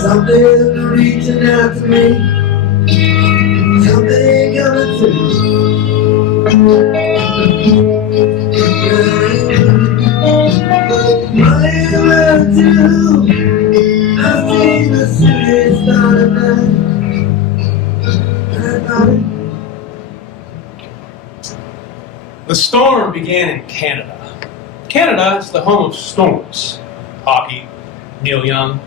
Something reaching out to me. Something coming through. Whatever I do, I see the city starting night. The storm began in Canada. Canada is the home of storms. Hockey, Neil Young.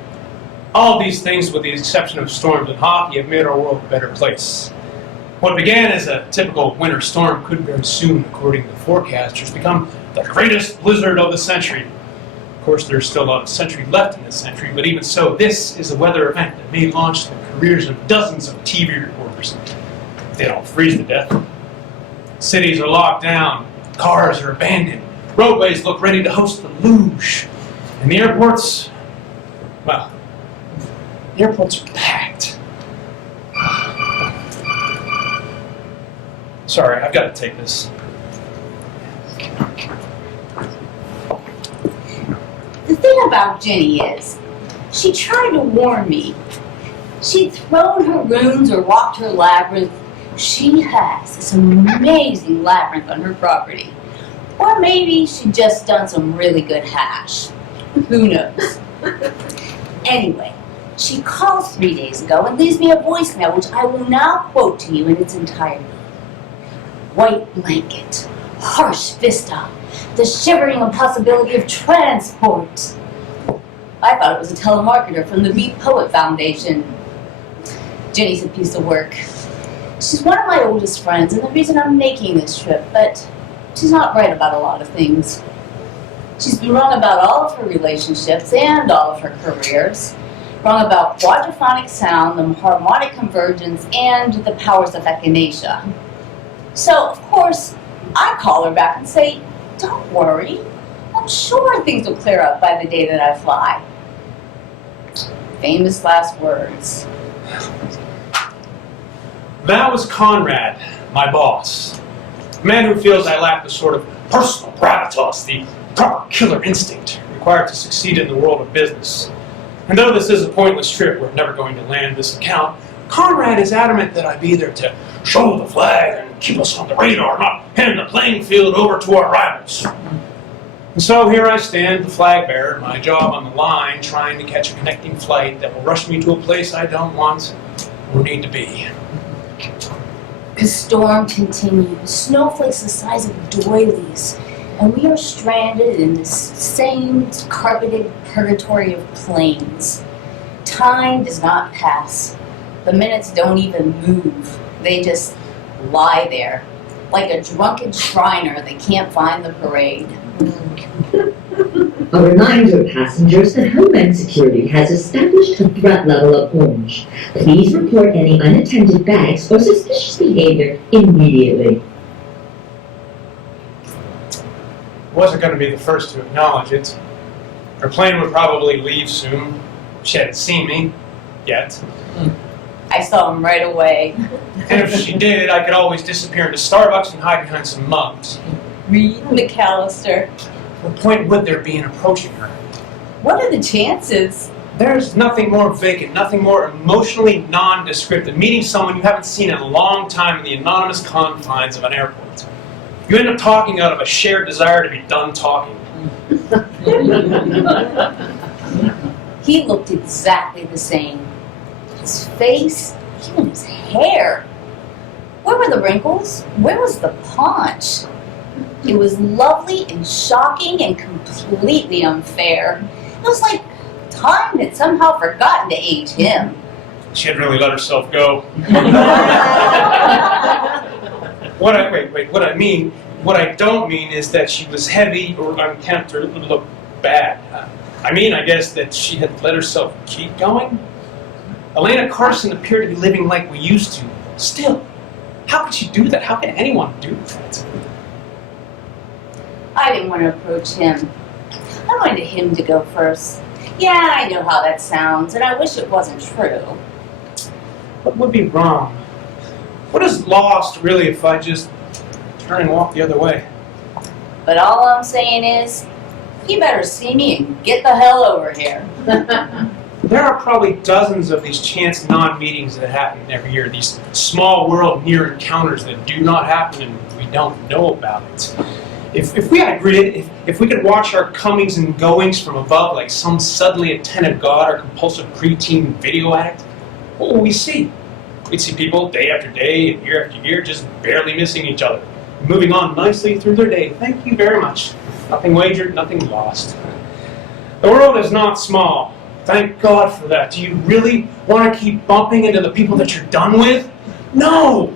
All these things, with the exception of storms and hockey, have made our world a better place. What began as a typical winter storm could very soon, according to forecasters, become the greatest blizzard of the century. Of course, there's still a lot of century left in this century, but even so, this is a weather event that may launch the careers of dozens of TV reporters if they don't freeze to death. Cities are locked down, cars are abandoned, roadways look ready to host the luge, and the airports, well, the airports are packed. Sorry, I've got to take this. The thing about Jenny is, she tried to warn me. She'd thrown her runes or walked her labyrinth. She has this amazing labyrinth on her property. Or maybe she'd just done some really good hash. Who knows? Anyway, she calls 3 days ago and leaves me a voicemail which I will now quote to you in its entirety. White blanket, harsh vista, the shivering impossibility of transport. I thought it was a telemarketer from the Beat Poet Foundation. Jenny's a piece of work. She's one of my oldest friends and the reason I'm making this trip, but she's not right about a lot of things. She's been wrong about all of her relationships and all of her careers. Wrong about quadraphonic sound, the harmonic convergence, and the powers of echinacea. So, of course, I call her back and say, don't worry. I'm sure things will clear up by the day that I fly. Famous last words. That was Conrad, my boss. A man who feels I lack the sort of personal gravitas, the proper killer instinct required to succeed in the world of business. And though this is a pointless trip, we're never going to land this account, Conrad is adamant that I be there to show the flag and keep us on the radar, not hand the playing field over to our rivals. And so here I stand, the flag bearer, my job on the line, trying to catch a connecting flight that will rush me to a place I don't want or need to be. The storm continues, snowflakes the size of doilies, and we are stranded in this same carpeted purgatory of plains. Time does not pass. The minutes don't even move. They just lie there, like a drunken shriner that can't find the parade. A reminder, passengers, that Homeland Security has established a threat level of orange. Please report any unattended bags or suspicious behavior immediately. Wasn't going to be the first to acknowledge it. Her plane would probably leave soon. She hadn't seen me yet. I saw him right away. And if she did, I could always disappear into Starbucks and hide behind some mugs. Reed McAllister. What point would there be in approaching her? What are the chances? There's nothing more vacant, nothing more emotionally nondescript than meeting someone you haven't seen in a long time in the anonymous confines of an airport. You end up talking out of a shared desire to be done talking. He looked exactly the same. His face, even his hair. Where were the wrinkles? Where was the paunch? It was lovely and shocking and completely unfair. It was like time had somehow forgotten to age him. She had really let herself go. What I don't mean is that she was heavy or unkempt or looked bad. I mean, I guess that she had let herself keep going. Elena Carson appeared to be living like we used to. Still, how could she do that? How can anyone do that? I didn't want to approach him. I wanted him to go first. Yeah, I know how that sounds, and I wish it wasn't true. What would be wrong? What is lost, really, if I just turn and walk the other way? But all I'm saying is, You better see me and get the hell over here. There are probably dozens of these chance non-meetings that happen every year, these small world near encounters that do not happen and we don't know about it. If we had a grid, if we could watch our comings and goings from above like some suddenly attentive god or compulsive preteen video addict, what would we see? We'd see people day after day and year after year just barely missing each other, moving on nicely through their day. Thank you very much. Nothing wagered, nothing lost. The world is not small. Thank God for that. Do you really want to keep bumping into the people that you're done with? No!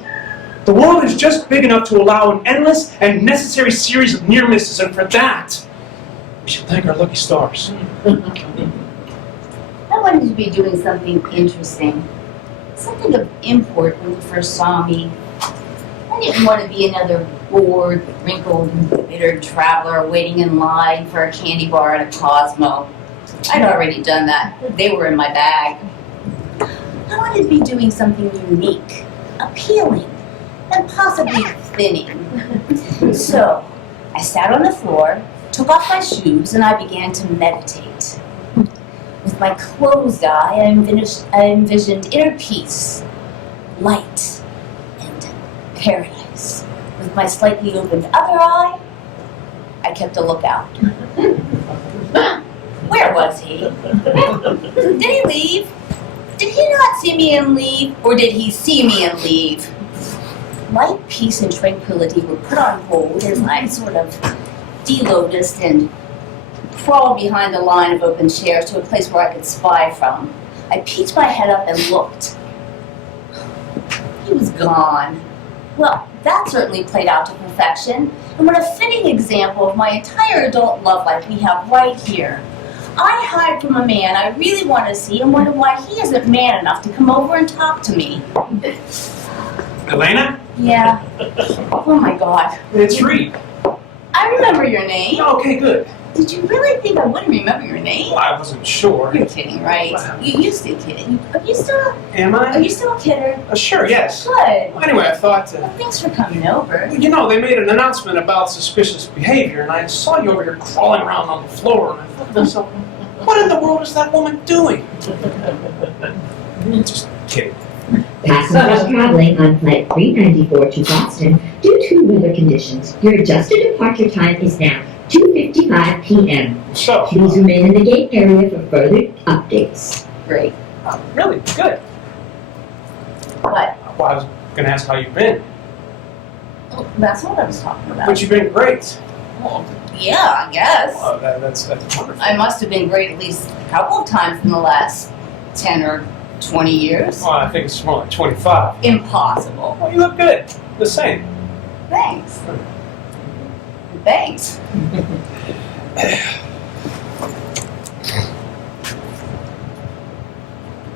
The world is just big enough to allow an endless and necessary series of near misses, and for that, we should thank our lucky stars. I wanted to be doing something interesting. Something of import when you first saw me. I didn't want to be another bored, wrinkled, embittered traveler waiting in line for a candy bar at a Cosmo. I'd already done that. They were in my bag. I wanted to be doing something unique, appealing, and possibly thinning. So, I sat on the floor, took off my shoes, and I began to meditate. With my closed eye, I envisioned inner peace, light, and paradise. With my slightly opened other eye, I kept a lookout. Where was he? Did he leave? Did he not see me and leave? Or did he see me and leave? Light, peace, and tranquility were put on hold as I sort of de-lotused and crawled behind the line of open chairs to a place where I could spy from. I peeked my head up and looked. He was gone. Well, that certainly played out to perfection, and what a fitting example of my entire adult love life we have right here. I hide from a man I really want to see and wonder why he isn't man enough to come over and talk to me. Elena? Yeah. Oh my God. It's Reed. I remember your name. Okay, good. Did you really think I wouldn't remember your name? Well, I wasn't sure. You're kidding, right? Wow. You used to kid. Are you still Am I? a kidder? Sure, yes. Good. Well, anyway, I thought, Well, thanks for coming over. you know, they made an announcement about suspicious behavior, and I saw you over here crawling around on the floor, and I thought to myself, what in the world is that woman doing? Just kidding. Passengers traveling on Flight 394 to Boston due to weather conditions, your adjusted departure time is now 2:55 p.m. So, Please remain in the gate area for further updates. Great. really good. What? Well, I was going to ask how you've been. Well, that's not what I was talking about. But you've been great. Well, yeah, I guess. Well, that's wonderful. I must have been great at least a couple of times in the last 10 or 20 years. Well, I think it's more like 25. Impossible. Well, you look good. The same. Thanks. Thanks.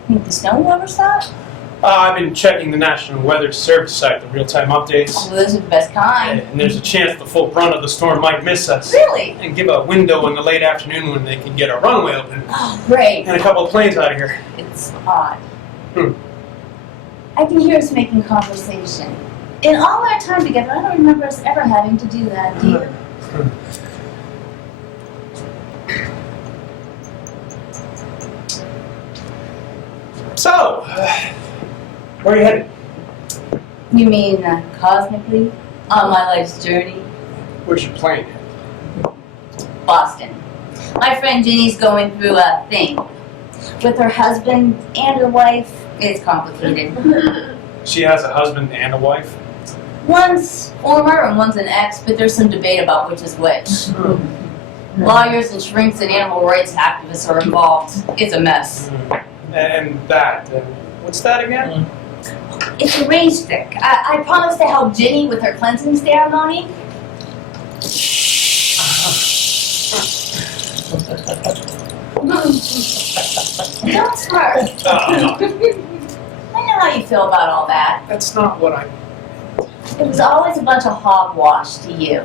Think the snow will ever stop? I've been checking the National Weather Service site, the real-time updates. Oh, those are the best kind. And there's a chance the full brunt of the storm might miss us. Really? And give a window in the late afternoon when they can get a runway open. Oh, great. And a couple of planes out of here. It's odd. Hmm. I can hear us making conversation. In all our time together, I don't remember us ever having to do that, do you? So, where are you headed? You mean cosmically? On my life's journey? Where's your plane? Boston. My friend Ginny's going through a thing. With her husband and her wife, it's complicated. She has a husband and a wife? One's former and one's an ex, but there's some debate about which is which. Lawyers and shrinks and animal rights activists are involved. It's a mess. And that, what's that again? It's a rage stick. I promised to help Ginny with her cleansing ceremony. Don't smirk. I know how you feel about all that. That's not what I... It was always a bunch of hogwash to you.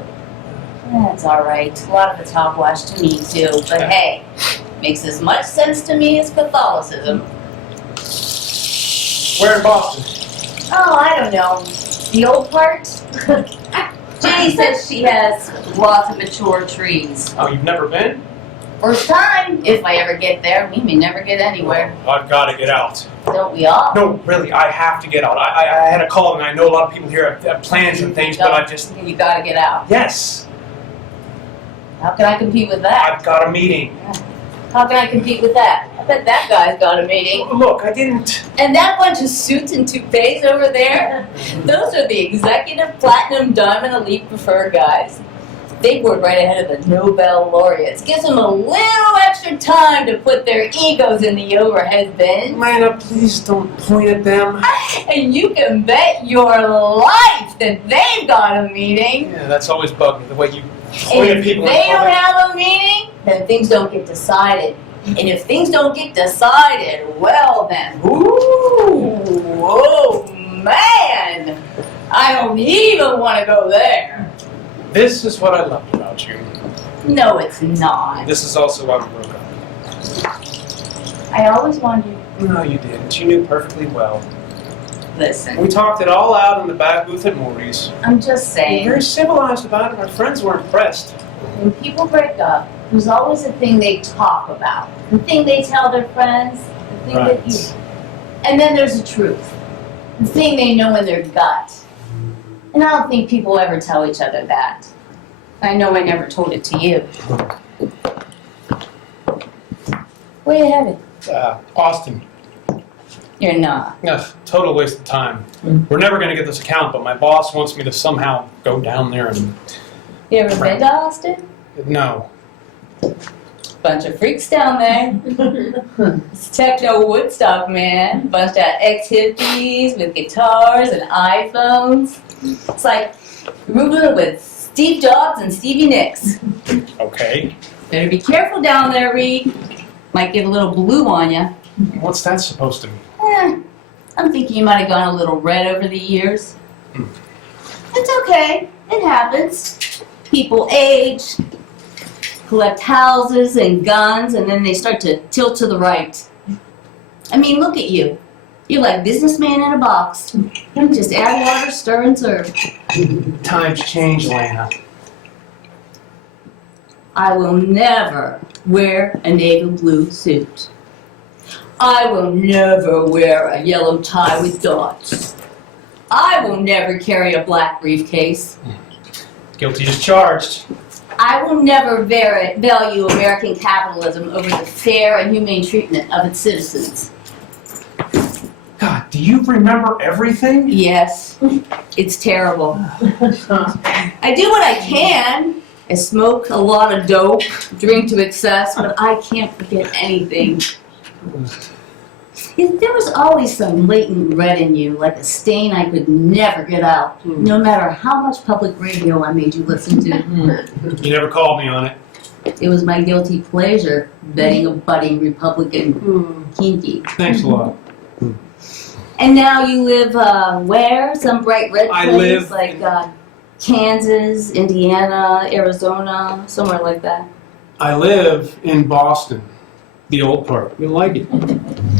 That's all right. A lot of it's hogwash to me too. But hey, makes as much sense to me as Catholicism. Where in Boston? Oh, I don't know. The old part? Jenny says she has lots of mature trees. Oh, you've never been? First time, if I ever get there. We may never get anywhere. I've got to get out. Don't we all? No, really, I have to get out. I had a call, and I know a lot of people here have plans and things, but I just... You gotta get out. Yes, How can I compete with that? I've got a meeting. How can I compete with that? I bet that guy's got a meeting. Look, I didn't... And that bunch of suits and toupees over there, those are the executive platinum diamond elite preferred guys. They board right ahead of the Nobel laureates. Gives them a little extra time to put their egos in the overhead bin. Lana, please don't point at them. And you can bet your life that they've got a meeting. Yeah, that's always bugged me, the way you point And at if people. they don't have a meeting, then things don't get decided. And if things don't get decided, well then, ooh, oh man, I don't even want to go there. This is what I loved about you. No, it's not. This is also why we broke up. I always wanted No, you didn't. You knew perfectly well. listen. We talked it all out in the back booth at Morty's. I'm just We were saying, very civilized about it. Our friends were impressed. when people break up, there's always a thing they talk about, the thing they tell their friends, the thing that you. And then there's the truth, the thing they know in their gut. And I don't think people ever tell each other that. I know I never told it to you. Where you headed? Austin. You're not. Yeah, total waste of time. We're never going to get this account, but my boss wants me to somehow go down there and... You ever been to Austin? No. Bunch of freaks down there. It's techno Woodstock, man. Bunch of ex-hippies with guitars and iPhones. It's like moving with Steve Jobs and Stevie Nicks. Okay. Better be careful down there, Reed. Might get a little blue on you. What's that supposed to mean? I'm thinking you might have gone a little red over the years. Hmm. It's okay. It happens. People age, collect houses and guns, and then they start to tilt to the right. I mean, look at you. You're like businessman in a box. Just add water, stir, and serve. Times change, Lana. I will never wear a navy blue suit. I will never wear a yellow tie with dots. I will never carry a black briefcase. Guilty as charged. I will never value American capitalism over the fair and humane treatment of its citizens. God, do you remember everything? Yes, it's terrible. I do what I can. I smoke a lot of dope, drink to excess, but I can't forget anything. There was always some latent red in you, like a stain I could never get out, no matter how much public radio I made you listen to. You never called me on it. It was my guilty pleasure, betting a budding Republican kinky. Thanks a lot. And now you live where? Some bright red I place live like Kansas, Indiana, Arizona, somewhere like that. I live in Boston. The old part. You like it.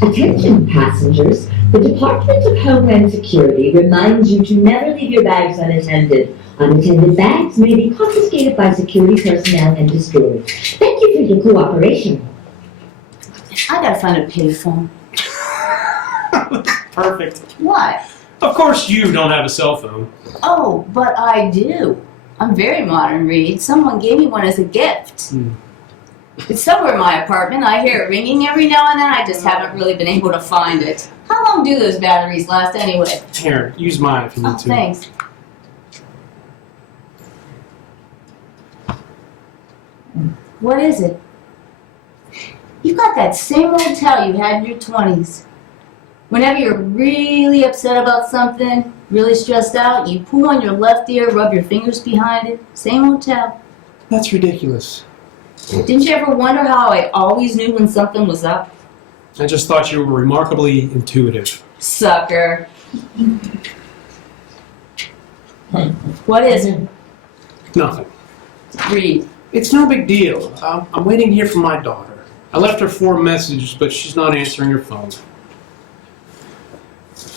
Attention passengers, the Department of Homeland Security reminds you to never leave your bags unattended. Unattended bags may be confiscated by security personnel and destroyed. Thank you for your cooperation. I gotta find a payphone. Perfect. What? Of course you don't have a cell phone. Oh, but I do. I'm very modern, Reed. Someone gave me one as a gift. It's somewhere in my apartment. I hear it ringing every now and then. I just haven't really been able to find it. How long do those batteries last anyway? Here, use mine if you Oh, need to. thanks. What is it? You got that same old towel you had in your 20s. Whenever you're really upset about something, really stressed out, you pull on your left ear, rub your fingers behind it. Same old towel. That's ridiculous. Didn't you ever wonder how I always knew when something was up? I just thought you were remarkably intuitive. Sucker. What is it? Nothing. Read. It's no big deal. I'm waiting to hear from my daughter. I left her 4 messages, but she's not answering her phone.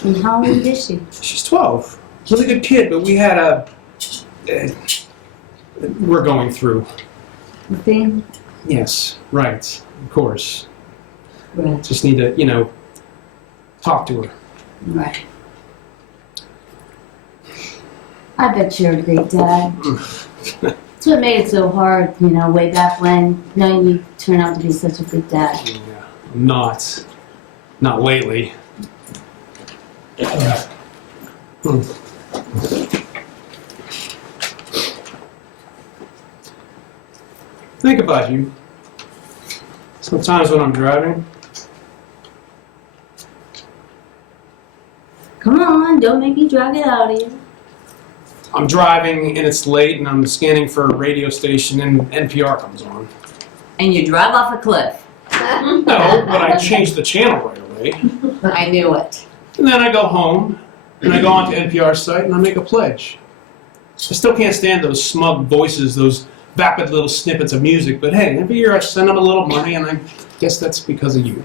And how old is she? She's 12. Really good kid, but we had a We're going through. The thing? Yes, right. Of course. Right. Just need to, talk to her. Right. I bet you're a great dad. That's what made it so hard, way back when, knowing you turned out to be such a good dad. Yeah, not lately. Think about you. Sometimes when I'm driving, Come on, don't make me drag it out of you. I'm driving and it's late and I'm scanning for a radio station and NPR comes on. And you drive off a cliff. No, but I change the channel right away. I knew it. And then I go home and I go onto NPR's site and I make a pledge. I still can't stand those smug voices, those vapid little snippets of music, but hey, every year I send them a little money and I guess that's because of you.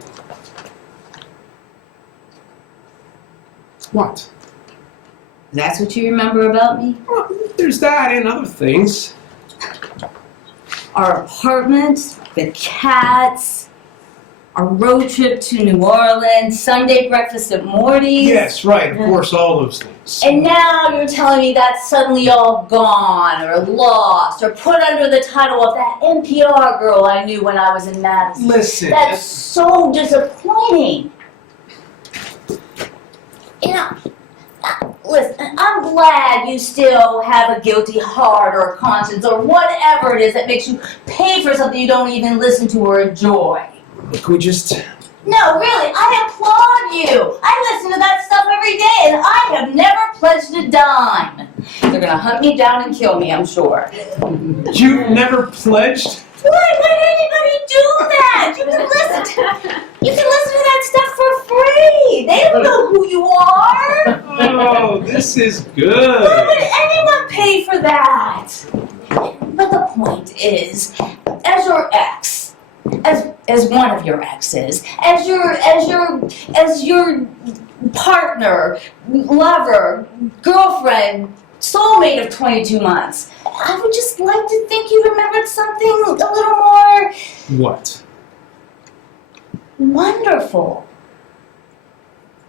What? That's what you remember about me? Well, there's that and other things. Our apartment, the cats, our road trip to New Orleans, Sunday breakfast at Morty's. Yes, right, of course, all those things. And now you're telling me that's suddenly all gone or lost or put under the title of that NPR girl I knew when I was in Madison. Listen. That's so disappointing. Listen, I'm glad you still have a guilty heart or a conscience or whatever it is that makes you pay for something you don't even listen to or enjoy. Can we just... No, really, I applaud you. I listen to that stuff every day, and I have never pledged a dime. They're gonna hunt me down and kill me, I'm sure. You've never pledged? Why would anybody do that? You can listen to that stuff for free. They don't know who you are. Oh, this is Why good. would anyone pay for that? But the point is, as your ex, as one of your exes, as your partner, lover, girlfriend, soulmate of 22 months, I would just like to think you remembered something a little more What? wonderful.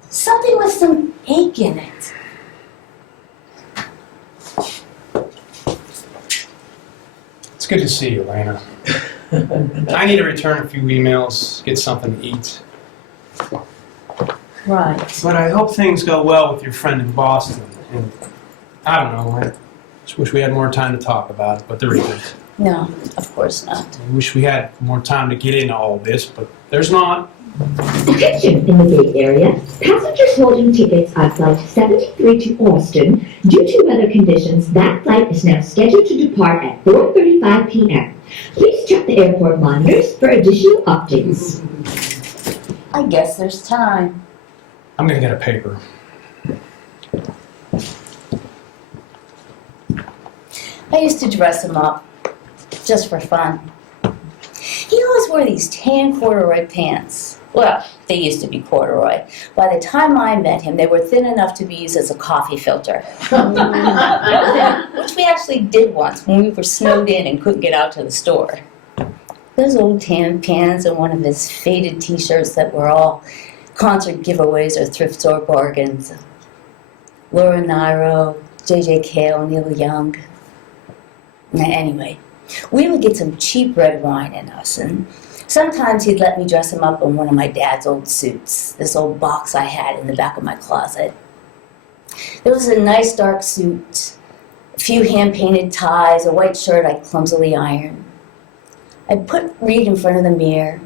Something with some ache in it. It's good to see you, Lana. I need to return a few emails, get something to eat. Right. But I hope things go well with your friend in Boston. And I don't know, I just wish we had more time to talk about it, but there isn't. No, of course not. I wish we had more time to get into all of this, but there's not. Attention in the Bay Area. Passengers holding tickets on Flight 73 to Austin. Due to weather conditions, that flight is now scheduled to depart at 4:35 p.m. Please check the airport monitors for additional updates. I guess there's time. I'm gonna get a paper. I used to dress him up, just for fun. He always wore these tan corduroy pants. Well, they used to be corduroy. By the time I met him, they were thin enough to be used as a coffee filter. Which we actually did once when we were snowed in and couldn't get out to the store. Those old tan pants and one of his faded t-shirts that were all concert giveaways or thrift store bargains. Laura Nyro, J.J. Cale, Neil Young. Anyway, we would get some cheap red wine in us, and sometimes he'd let me dress him up in one of my dad's old suits, this old box I had in the back of my closet. There was a nice dark suit, a few hand-painted ties, a white shirt I clumsily ironed. I'd put Reed in front of the mirror,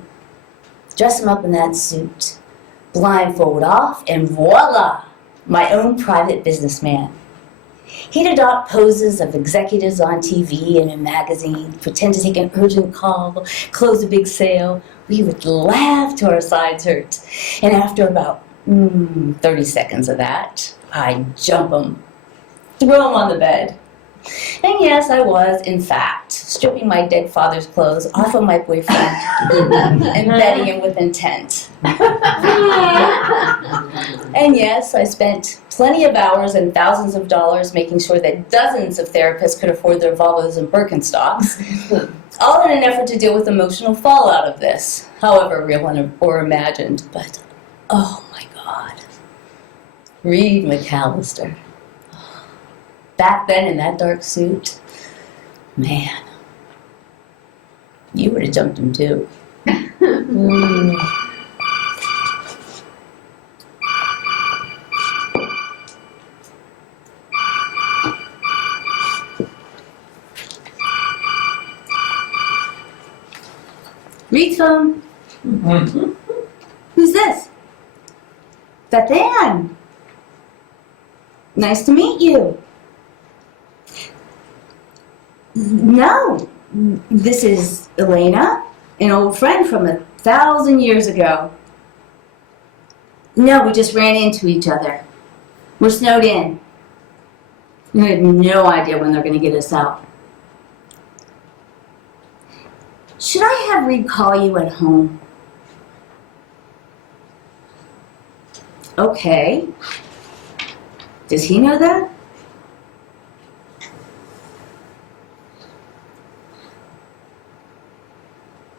dress him up in that suit, blindfold off, and voila, my own private businessman. He'd adopt poses of executives on TV and in magazines, pretend to take an urgent call, close a big sale. We would laugh till our sides hurt. And after about 30 seconds of that, I'd jump him, throw him on the bed, And yes, I was, in fact, stripping my dead father's clothes off of my boyfriend and bedding him with intent. And yes, I spent plenty of hours and thousands of dollars making sure that dozens of therapists could afford their Volvos and Birkenstocks, all in an effort to deal with emotional fallout of this, however real or imagined. But, oh my God. Reed McAllister. Back then in that dark suit, man, you would have jumped him too. Reed's phone. Who's this? Beth Ann. Nice to meet you. No, this is Elena, an old friend from 1,000 years ago. No, we just ran into each other. We're snowed in. We have no idea when they're going to get us out. Should I have Reed call you at home? Okay. Does he know that?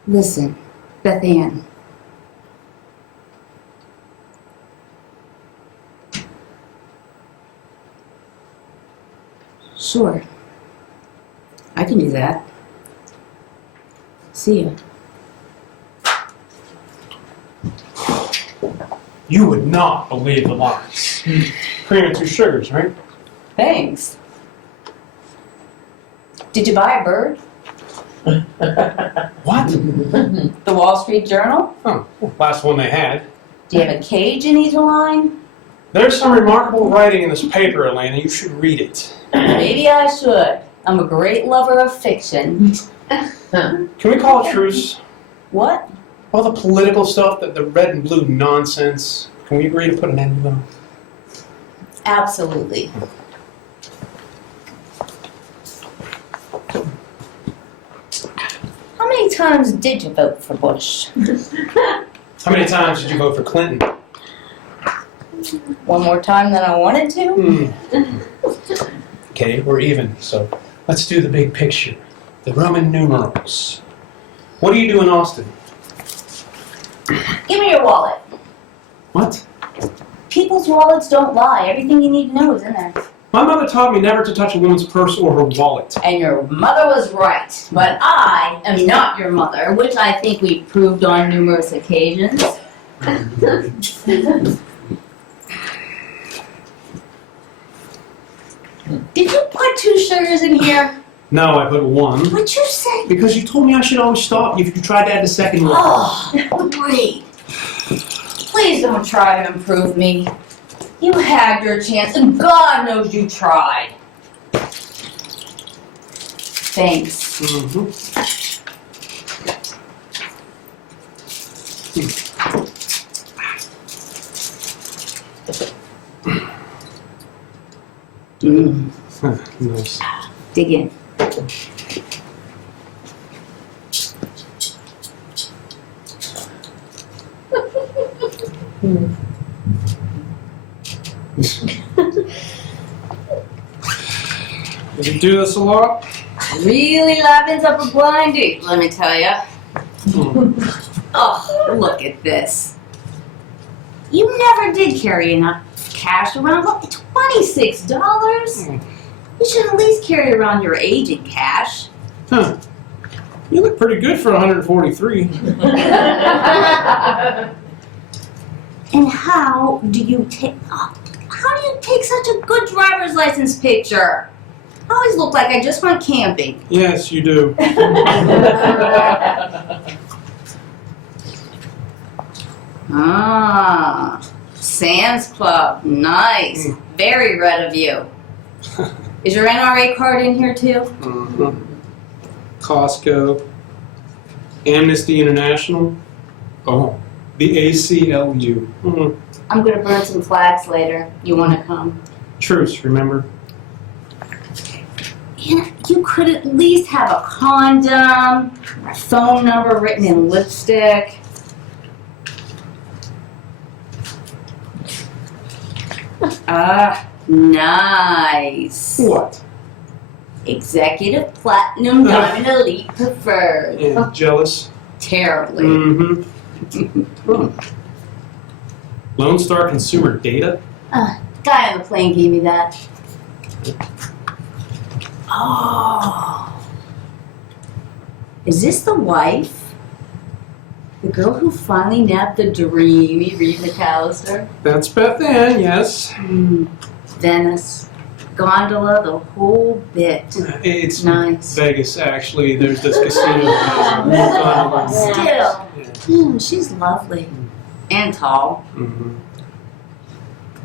Listen, Beth Ann. Sure. I can do that. See ya. You would not believe the lines. Cream and 2 sugars, right? Thanks. Did you buy a bird? What? The Wall Street Journal? Oh, last one they had. Do you have a cage in either line? There's some remarkable writing in this paper, Elena. You should read it. Maybe I should. I'm a great lover of fiction. Can we call a truce? What? All the political stuff, the red and blue nonsense. Can we agree to put an end to them? Absolutely. How many times did you vote for Bush? How many times did you vote for Clinton? One more time than I wanted to? Okay, we're even, so let's do the big picture. The Roman numerals. What do you do in Austin? Give me your wallet. What? People's wallets don't lie. Everything you need to know is in there. My mother taught me never to touch a woman's purse or her wallet. And your mother was right. But I am not your mother, which I think we've proved on numerous occasions. Did you put 2 sugars in here? No, I put 1. But you said... Because you told me I should always stop if you tried to add the second one. Oh, great. Please don't try to improve me. You had your chance, and God knows you tried. Thanks. Nice. Dig in. Did you do this a lot? Really livens up a blind date, let me tell you. Oh, look at this. You never did carry enough cash around. Look, $26? You should at least carry around your age in cash. Huh. You look pretty good for 143. And how do you take such a good driver's license picture? I always look like I just went camping. Yes, you do. Ah, Sam's Club. Nice. Very red of you. Is your NRA card in here too? Costco. Amnesty International. Oh, the ACLU. I'm gonna burn some flags later. You wanna come? Truce, remember? You could at least have a condom, a phone number written in lipstick. Ah, nice. What? Executive Platinum Diamond Elite Preferred. Yeah, jealous. Terribly. Mm-hmm. Lone Star Consumer Data? Guy on the plane gave me that. Oh. Is this the wife? The girl who finally nabbed the dreamy Reed McAllister? That's Beth Ann, yes. Venice. Gondola, the whole bit. It's Nice. Vegas, actually. There's this casino. Still. She's lovely. And tall. Mm-hmm.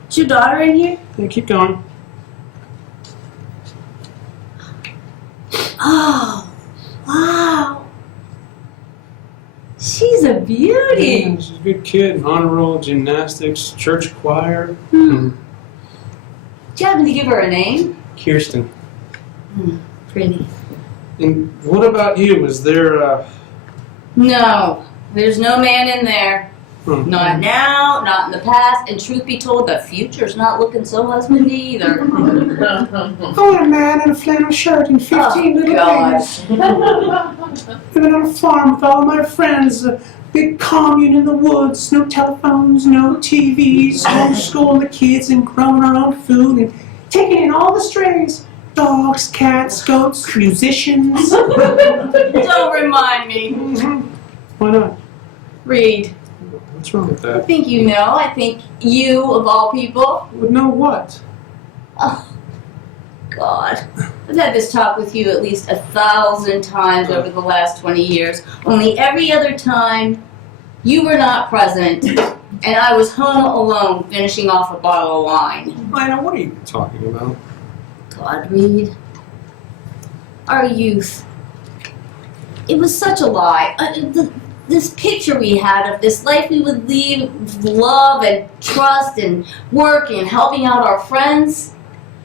Is your daughter in here? Yeah, keep going. Oh, wow. She's a beauty. Yeah, she's a good kid. Honor roll, gymnastics, church choir. Did you happen to give her a name? Kirsten. Pretty. And what about you? Is there No, there's no man in there. Hmm. Not now, not in the past, and truth be told, the future's not looking so husbandy either. I want a man in a flannel shirt and 15 little gosh. babies. Living on a farm with all my friends. A big commune in the woods. No telephones, no TVs. Homeschooling the kids and growing our own food and taking in all the strays. Dogs, cats, goats, musicians. Don't remind me. Why not? Reed, What's wrong with I that? think you know. I think you, of all people. Would know what? Oh, God. I've had this talk with you at least 1,000 times over the last 20 years. Only every other time you were not present, and I was home alone finishing off a bottle of wine. Lana, what are you talking about? God, Reed. Our youth. It was such a lie. This picture we had of this life we would lead with love and trust and work and helping out our friends.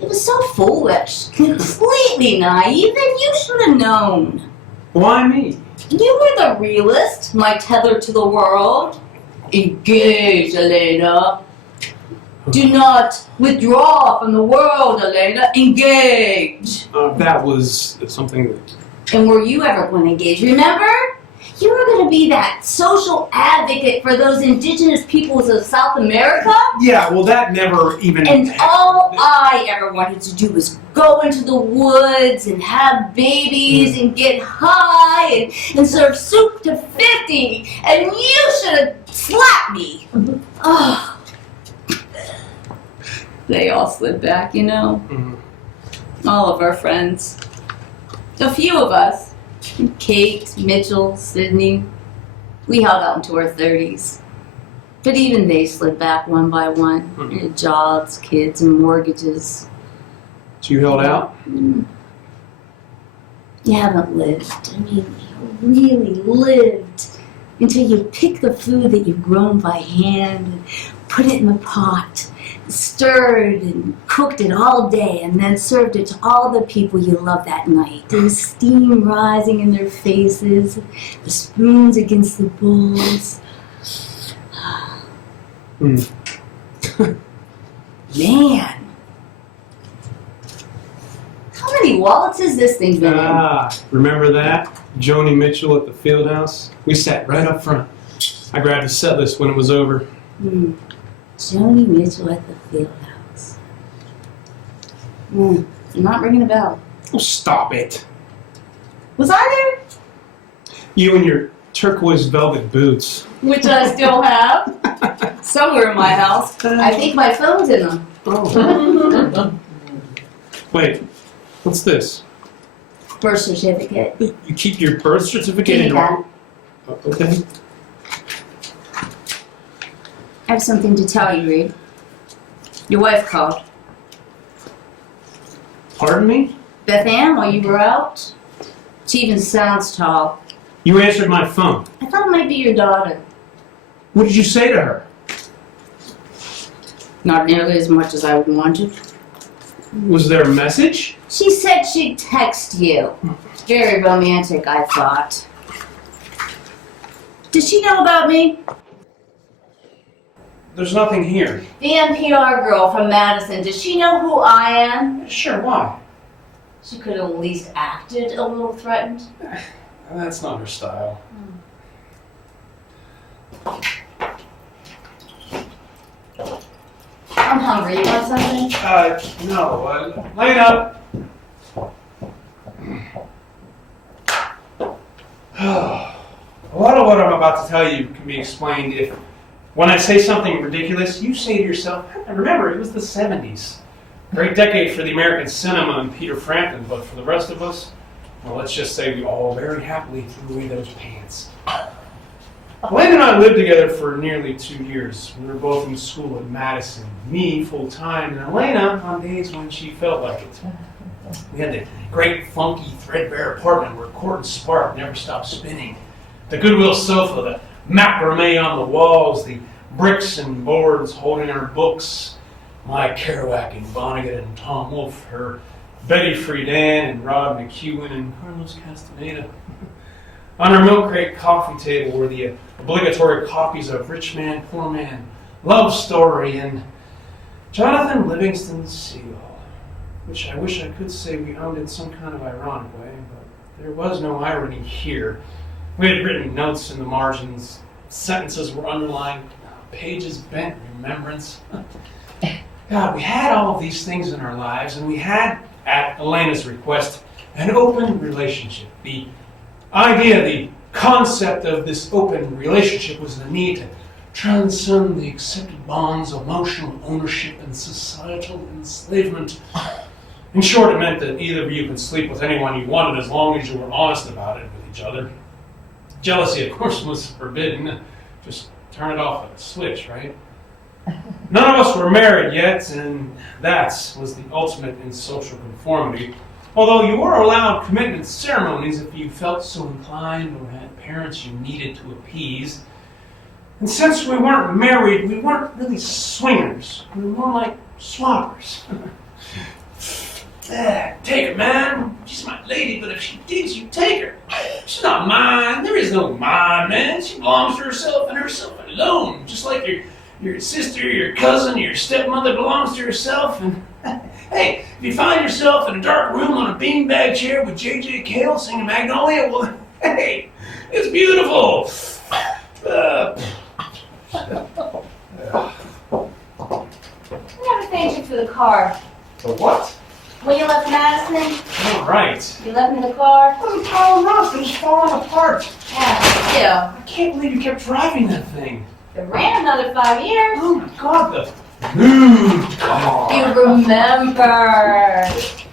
It was so foolish. Completely naive, and you should have known. Why me? You were the realist, my tether to the world. Engage, Elena. Do not withdraw from the world, Elena. Engage. That was something that... And were you ever going to engage? Remember? You were going to be that social advocate for those indigenous peoples of South America. Yeah, well, that never even... And all I ever wanted to do was go into the woods and have babies and get high and serve soup to 50. And you should have slapped me. Oh. They all slid back, you know. All of our friends. A few of us. Kate, Mitchell, Sydney. We held out into our 30s. But even they slid back one by one. Jobs, kids, and mortgages. So you held out? You haven't lived. I mean, you really lived until you pick the food that you've grown by hand and put it in the pot, stirred and cooked it all day, and then served it to all the people you love that night. And the steam rising in their faces, the spoons against the bowls. Man. How many wallets has this thing been in? Remember that? Joni Mitchell at the field house? We sat right up front. I grabbed a set list when it was over. Joni Mitchell at the field house. Not ringing a bell. Oh, stop it. Was I there? You and your turquoise velvet boots. Which I still have. Somewhere in my house. I think my phone's in them. Oh. Wait, what's this? Birth certificate. You keep your birth certificate Give in me your... that. Okay. I have something to tell you, Reed. Your wife called. Pardon me? Beth Ann, while you were out? She even sounds tall. You answered my phone. I thought it might be your daughter. What did you say to her? Not nearly as much as I wanted. Was there a message? She said she'd text you. Very romantic, I thought. Does she know about me? There's nothing here. The NPR girl from Madison, does she know who I am? Sure, why? She could have at least acted a little threatened. That's not her style. I'm hungry. You want something? No. Lena! A lot of what I'm about to tell you can be explained if, when I say something ridiculous, you say to yourself, remember, it was the 70s. Great decade for the American cinema and Peter Frampton, but for the rest of us, well, let's just say we all very happily threw away those pants. Elaine and I lived together for nearly 2 years. We were both in school at Madison, me full-time, and Elena on days when she felt like it. We had the great, funky, threadbare apartment where cord and spark never stopped spinning. The Goodwill sofa, the macrame on the walls, the bricks and boards holding our books, my Kerouac and Vonnegut and Tom Wolfe, her Betty Friedan and Rod McEwen and Carlos Castaneda. On our milk crate coffee table were the obligatory copies of Rich Man, Poor Man, Love Story, and Jonathan Livingston's Seal, which I wish I could say we owned in some kind of ironic way, but there was no irony here. We had written notes in the margins, sentences were underlined, pages bent in remembrance. God, we had all of these things in our lives, and we had, at Elena's request, an open relationship. The idea, the concept of this open relationship was the need to transcend the accepted bonds of emotional ownership and societal enslavement. In short, it meant that either of you could sleep with anyone you wanted as long as you were honest about it with each other. Jealousy, of course, was forbidden. Just turn it off like a switch, right? None of us were married yet, and that was the ultimate in social conformity. Although you were allowed commitment ceremonies if you felt so inclined or had parents you needed to appease. And since we weren't married, we weren't really swingers. We were more like swappers. Take her, man. She's my lady, but if she digs you, take her. She's not mine. There is no mine, man. She belongs to herself and herself alone. Just like your sister, your cousin, your stepmother belongs to herself. And hey, if you find yourself in a dark room on a beanbag chair with J.J. Cale singing Magnolia, well, hey, it's beautiful. I never thanked you for the car. The what? When you left Madison, All right. you left me the car. It was all rough. It was falling apart. Yeah, I can't believe you kept driving that thing. it ran another 5 years. Oh my God, the mood car. You remember.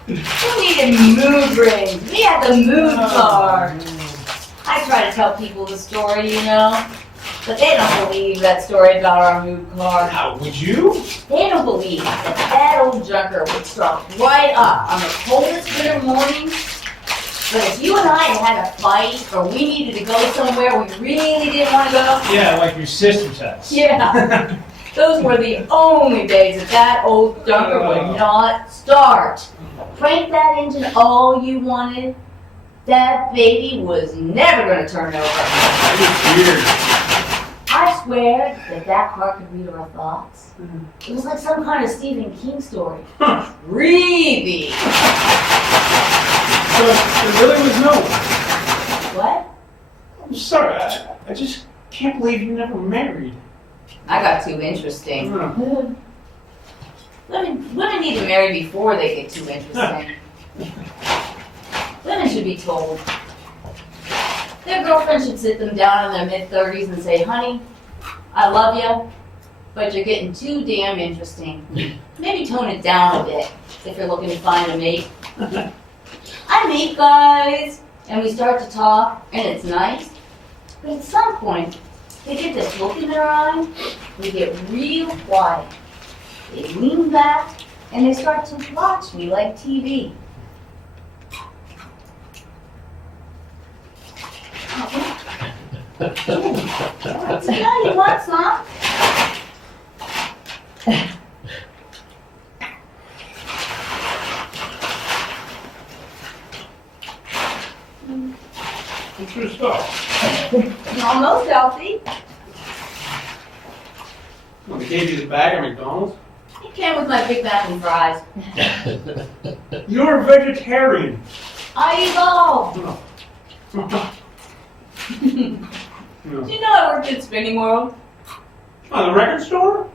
Who needed mood rings? We had the mood car. I try to tell people the story, you know, but they don't believe that story about our mood car. How would you? They don't believe that old junker would stop right up on the coldest winter mornings. But if you and I had a fight or we needed to go somewhere we really didn't want to go, Yeah, like your sister's house. yeah, those were the only days that old junker would not start. Crank that engine all you wanted, that baby was never going to turn over. I swear that car could read our thoughts. It was like some kind of Stephen King story. Creepy. So there really was no one. What? I'm sorry, I just can't believe you never married. I got too interesting. Women need to marry before they get too interesting. Women should be told. Their girlfriend should sit them down in their mid-30s and say, honey, I love you, but you're getting too damn interesting. Maybe tone it down a bit if you're looking to find a mate. I meet guys, and we start to talk, and it's nice. But at some point, they get this look in their eye, they get real quiet. They lean back, and they start to watch me like TV. Yeah, you want some? almost healthy. Well, they gave you the bag at McDonald's? It came with my Big Mac and fries. You're a vegetarian. I evolved. No. Do you know I worked at Spinning World? Oh, the record store?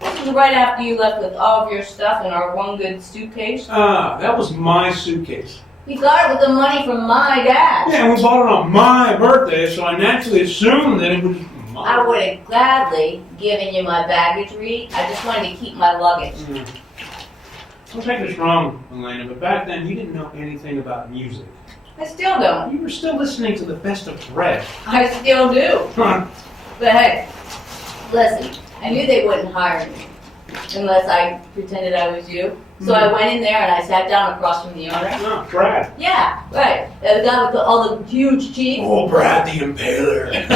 This was right after you left with all of your stuff in our one good suitcase. Ah, that was my suitcase. We got it with the money from my dad. Yeah, we bought it on my birthday, so I naturally assumed that it was mine. I would have gladly given you my baggage, Reed. I just wanted to keep my luggage. Don't take this wrong, Elena, but back then you didn't know anything about music. I still don't. You were still listening to the best of Red. I still do. Huh. But hey, listen, I knew they wouldn't hire me unless I pretended I was you. So I went in there and I sat down across from the owner. No, Brad. Yeah, right. The guy with all the huge teeth. Oh, Brad the Impaler.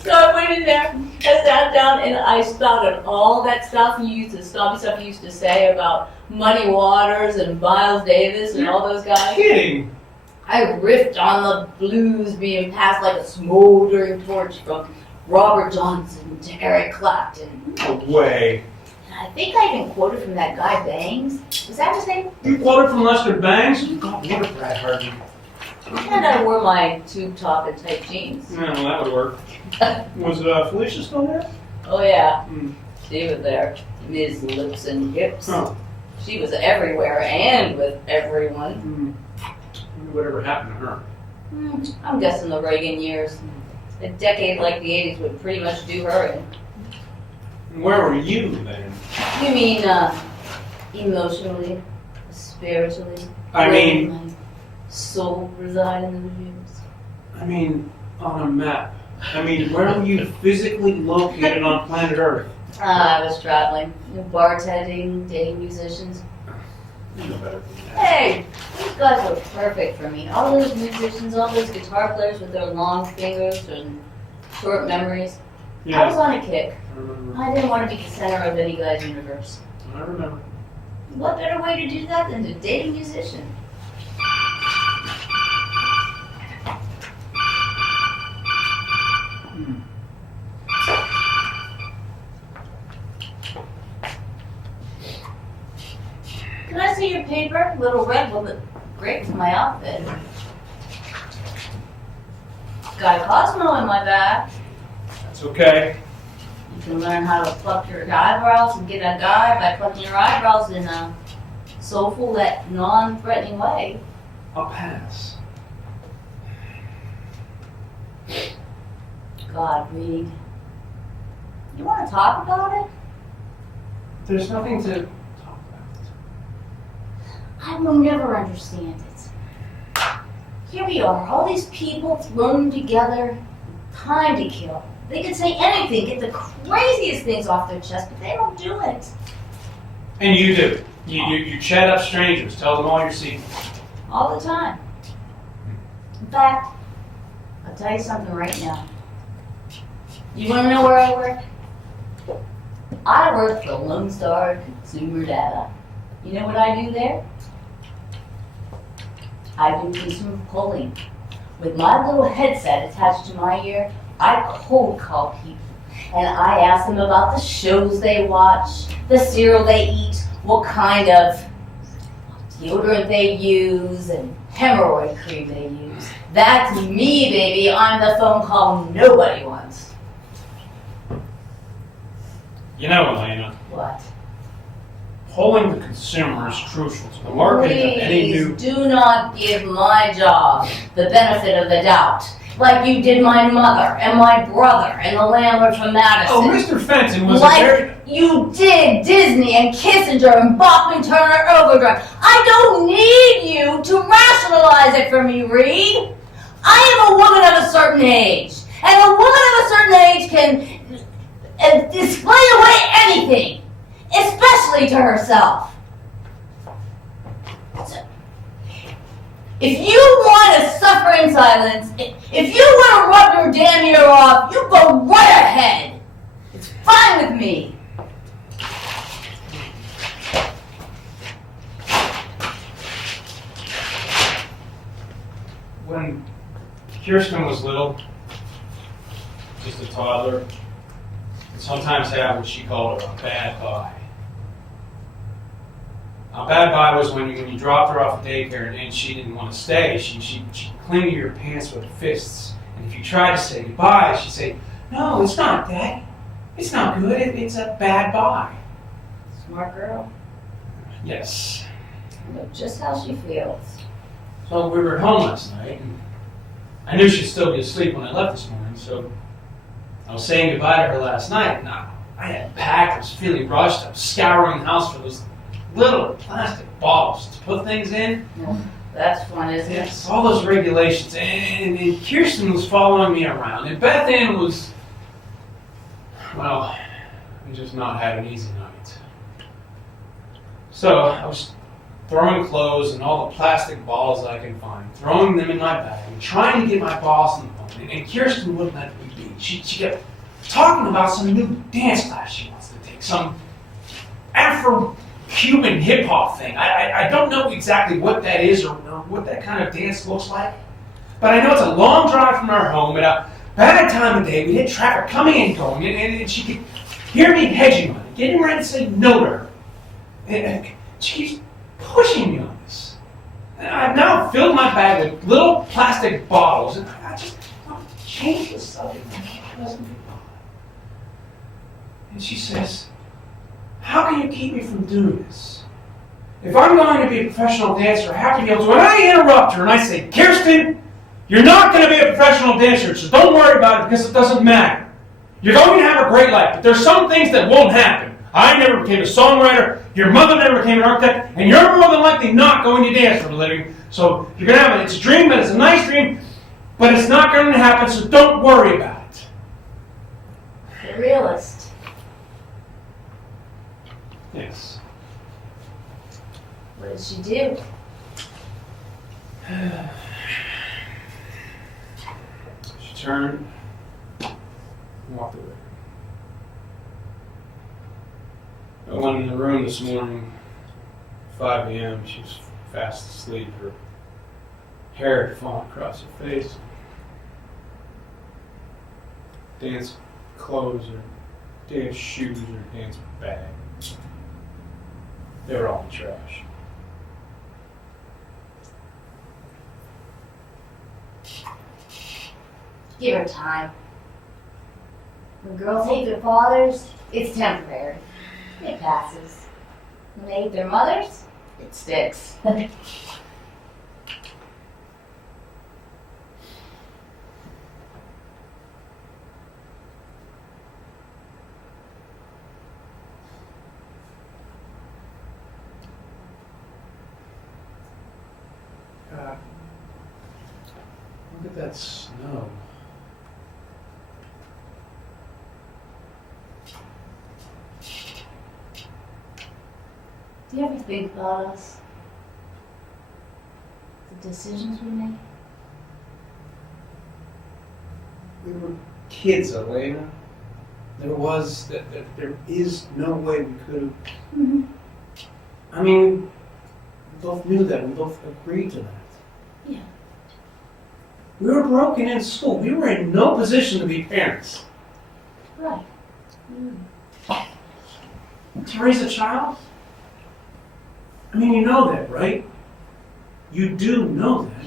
So I went in there, I sat down, and I spouted all that stuff stuff he used to say about Muddy Waters and Miles Davis and all those guys. Kidding. I riffed on the blues being passed like a smoldering torch from Robert Johnson to Eric Clapton. No way. And I think I even quoted from that guy Bangs. Was that his name? You quoted from Lester Bangs? God, what a Brad Hardy. And I wore my tube top and tight jeans. Yeah, well, that would work. Was Felicia still there? Oh yeah, Hmm. she was there. Ms. Lips and Hips. Oh. She was everywhere and with everyone. Whatever happened to her? I'm guessing the Reagan years. A decade like the 80s would pretty much do her in. And where were you then? You mean, emotionally, spiritually? I where mean- did my soul reside in those years? I mean, on a map. I mean, where were you physically located on planet Earth? I was traveling, bartending, dating musicians. You know better than that. Hey, these guys were perfect for me. All those musicians, all those guitar players with their long fingers and short memories. I was Yeah, on a kick. I remember. I didn't want to be the center of any guy's universe. I remember. What better way to do that than to date a musician? Can I see your paper? Little red will look great for my outfit. Got a Cosmo in my bag. That's okay. You can learn how to pluck your eyebrows and get a guy by plucking your eyebrows in a soulful, that non-threatening way. I'll pass. God, Reed. You want to talk about it? There's nothing to talk about. I will never understand it. Here we are, all these people thrown together, time to kill. They can say anything, get the craziest things off their chest, but they don't do it. And you do. You chat up strangers, tell them all your secrets. All the time. In fact, I'll tell you something right now. You want to know where I work? I work for Lone Star Consumer Data. You know what I do there? I do consumer polling. With my little headset attached to my ear, I cold call people. And I ask them about the shows they watch, the cereal they eat, what kind of deodorant they use, and hemorrhoid cream they use. That's me, baby. I'm the phone call nobody wants. You know, Elena, What? polling the consumer is crucial to the marketing of any new... Please do not give my job the benefit of the doubt, like you did my mother and my brother and the landlord from Madison. Oh, Mr. Fenton was like a very... you did Disney and Kissinger and Bachman Turner Overdrive. I don't need you to rationalize it for me, Reed. I am a woman of a certain age, and a woman of a certain age can display away anything, especially to herself. So, if you want to suffer in silence, if you want to rub your damn ear off, you go right ahead. It's fine with me. When Kirsten was little, just a toddler, and sometimes had what she called her a bad bye. A bad bye was when you dropped her off at daycare and she didn't want to stay. She'd cling to your pants with her fists. And if you tried to say goodbye, she'd say, "No, it's not that. It's not good. It's a bad bye." Smart girl. Yes. I know just how she feels. So we were at home last night, and I knew she'd still be asleep when I left this morning, so I was saying goodbye to her last night, and I had packed, I was feeling rushed, I was scouring the house for those little plastic bottles to put things in. Well, that's fun, isn't it? Yes, all those regulations, and Kirsten was following me around, and Beth Ann was, well, we just not had an easy night. So I was throwing clothes and all the plastic balls I could find, throwing them in my bag, and trying to get my boss on the phone. And Kirsten wouldn't let me be. She kept talking about some new dance class she wants to take, some Afro-Cuban hip-hop thing. I don't know exactly what that is or what that kind of dance looks like, but I know it's a long drive from our home at a bad time of day. We had traffic coming and going, and she could hear me hedging on it, getting ready to say no to her. And she keeps pushing me on this. And I've now filled my bag with little plastic bottles, and I just want to change the subject. And she says, "How can you keep me from doing this? If I'm going to be a professional dancer, I have to be able to." And I interrupt her and I say, "Kirsten, you're not going to be a professional dancer, so don't worry about it because it doesn't matter. You're going to have a great life, but there's some things that won't happen. I never became a songwriter, your mother never became an architect, and you're more than likely not going to dance for a living. So you're going to have it's a dream, but it's a nice dream, but it's not going to happen, so don't worry about it." The realist. Yes. What did she do? She turned and walked away. I went in the room this morning, 5 a.m. She was fast asleep. Her hair had fallen across her face. Dance clothes or dance shoes or dance bag. They were all in the trash. Give her time. When girls hate their fathers, it's temporary. It passes. When they hate their mothers, it sticks. God, look at that snow. Do you ever think about us? The decisions we make? We were kids, Elena. There is no way we could have. Mm-hmm. I mean, we both knew that. We both agreed to that. Yeah. We were broken in school. We were in no position to be parents. Right. Mm. To raise a child? I mean, you know that, right? You do know that.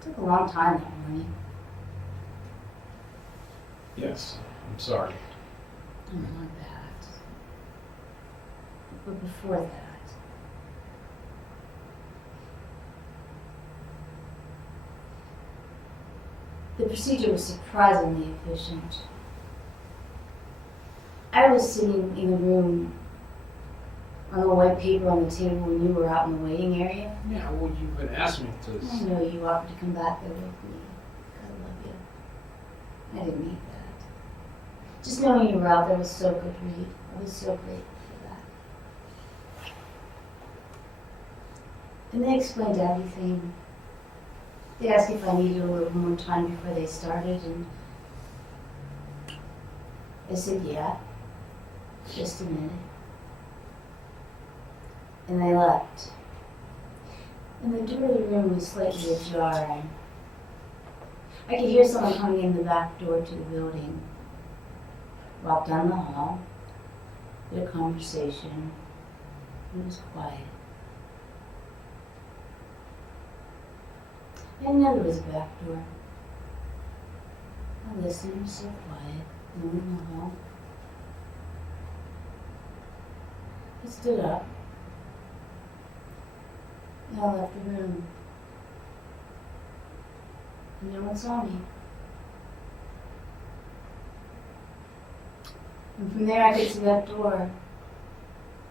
It took a long time that morning. Yes, I'm sorry. I don't want that. But before that, the procedure was surprisingly efficient. I was sitting in the room on the white paper on the table when you were out in the waiting area. Yeah, well, you've been asking me to. I know you offered to come back there with me. I love you. I didn't need that. Just knowing you were out there was so good, Reed. I was so grateful for that. And they explained everything. They asked if I needed a little more time before they started, and I said, yeah, just a minute. and they left. And the door of the room was slightly ajar. I could hear someone coming in the back door to the building. Walked down the hall, did a conversation. It was quiet. I didn't know there was a back door. I listened, it was so quiet, no one in the hall. I stood up. And I left the room. And no one saw me. And from there I get to that door.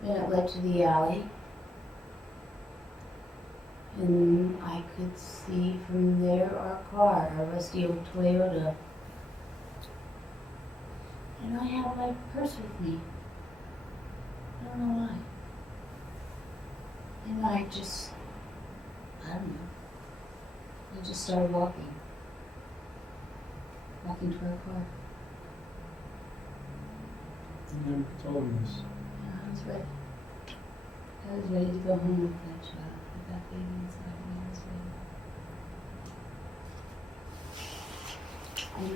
And it led to the alley. And I could see from there our car, our rusty old Toyota. And I had my purse with me. I don't know why. And I don't know. I just started walking. Walking to our car. You never told me this. And I was ready. I was ready to go home with that child, with that baby inside me. I was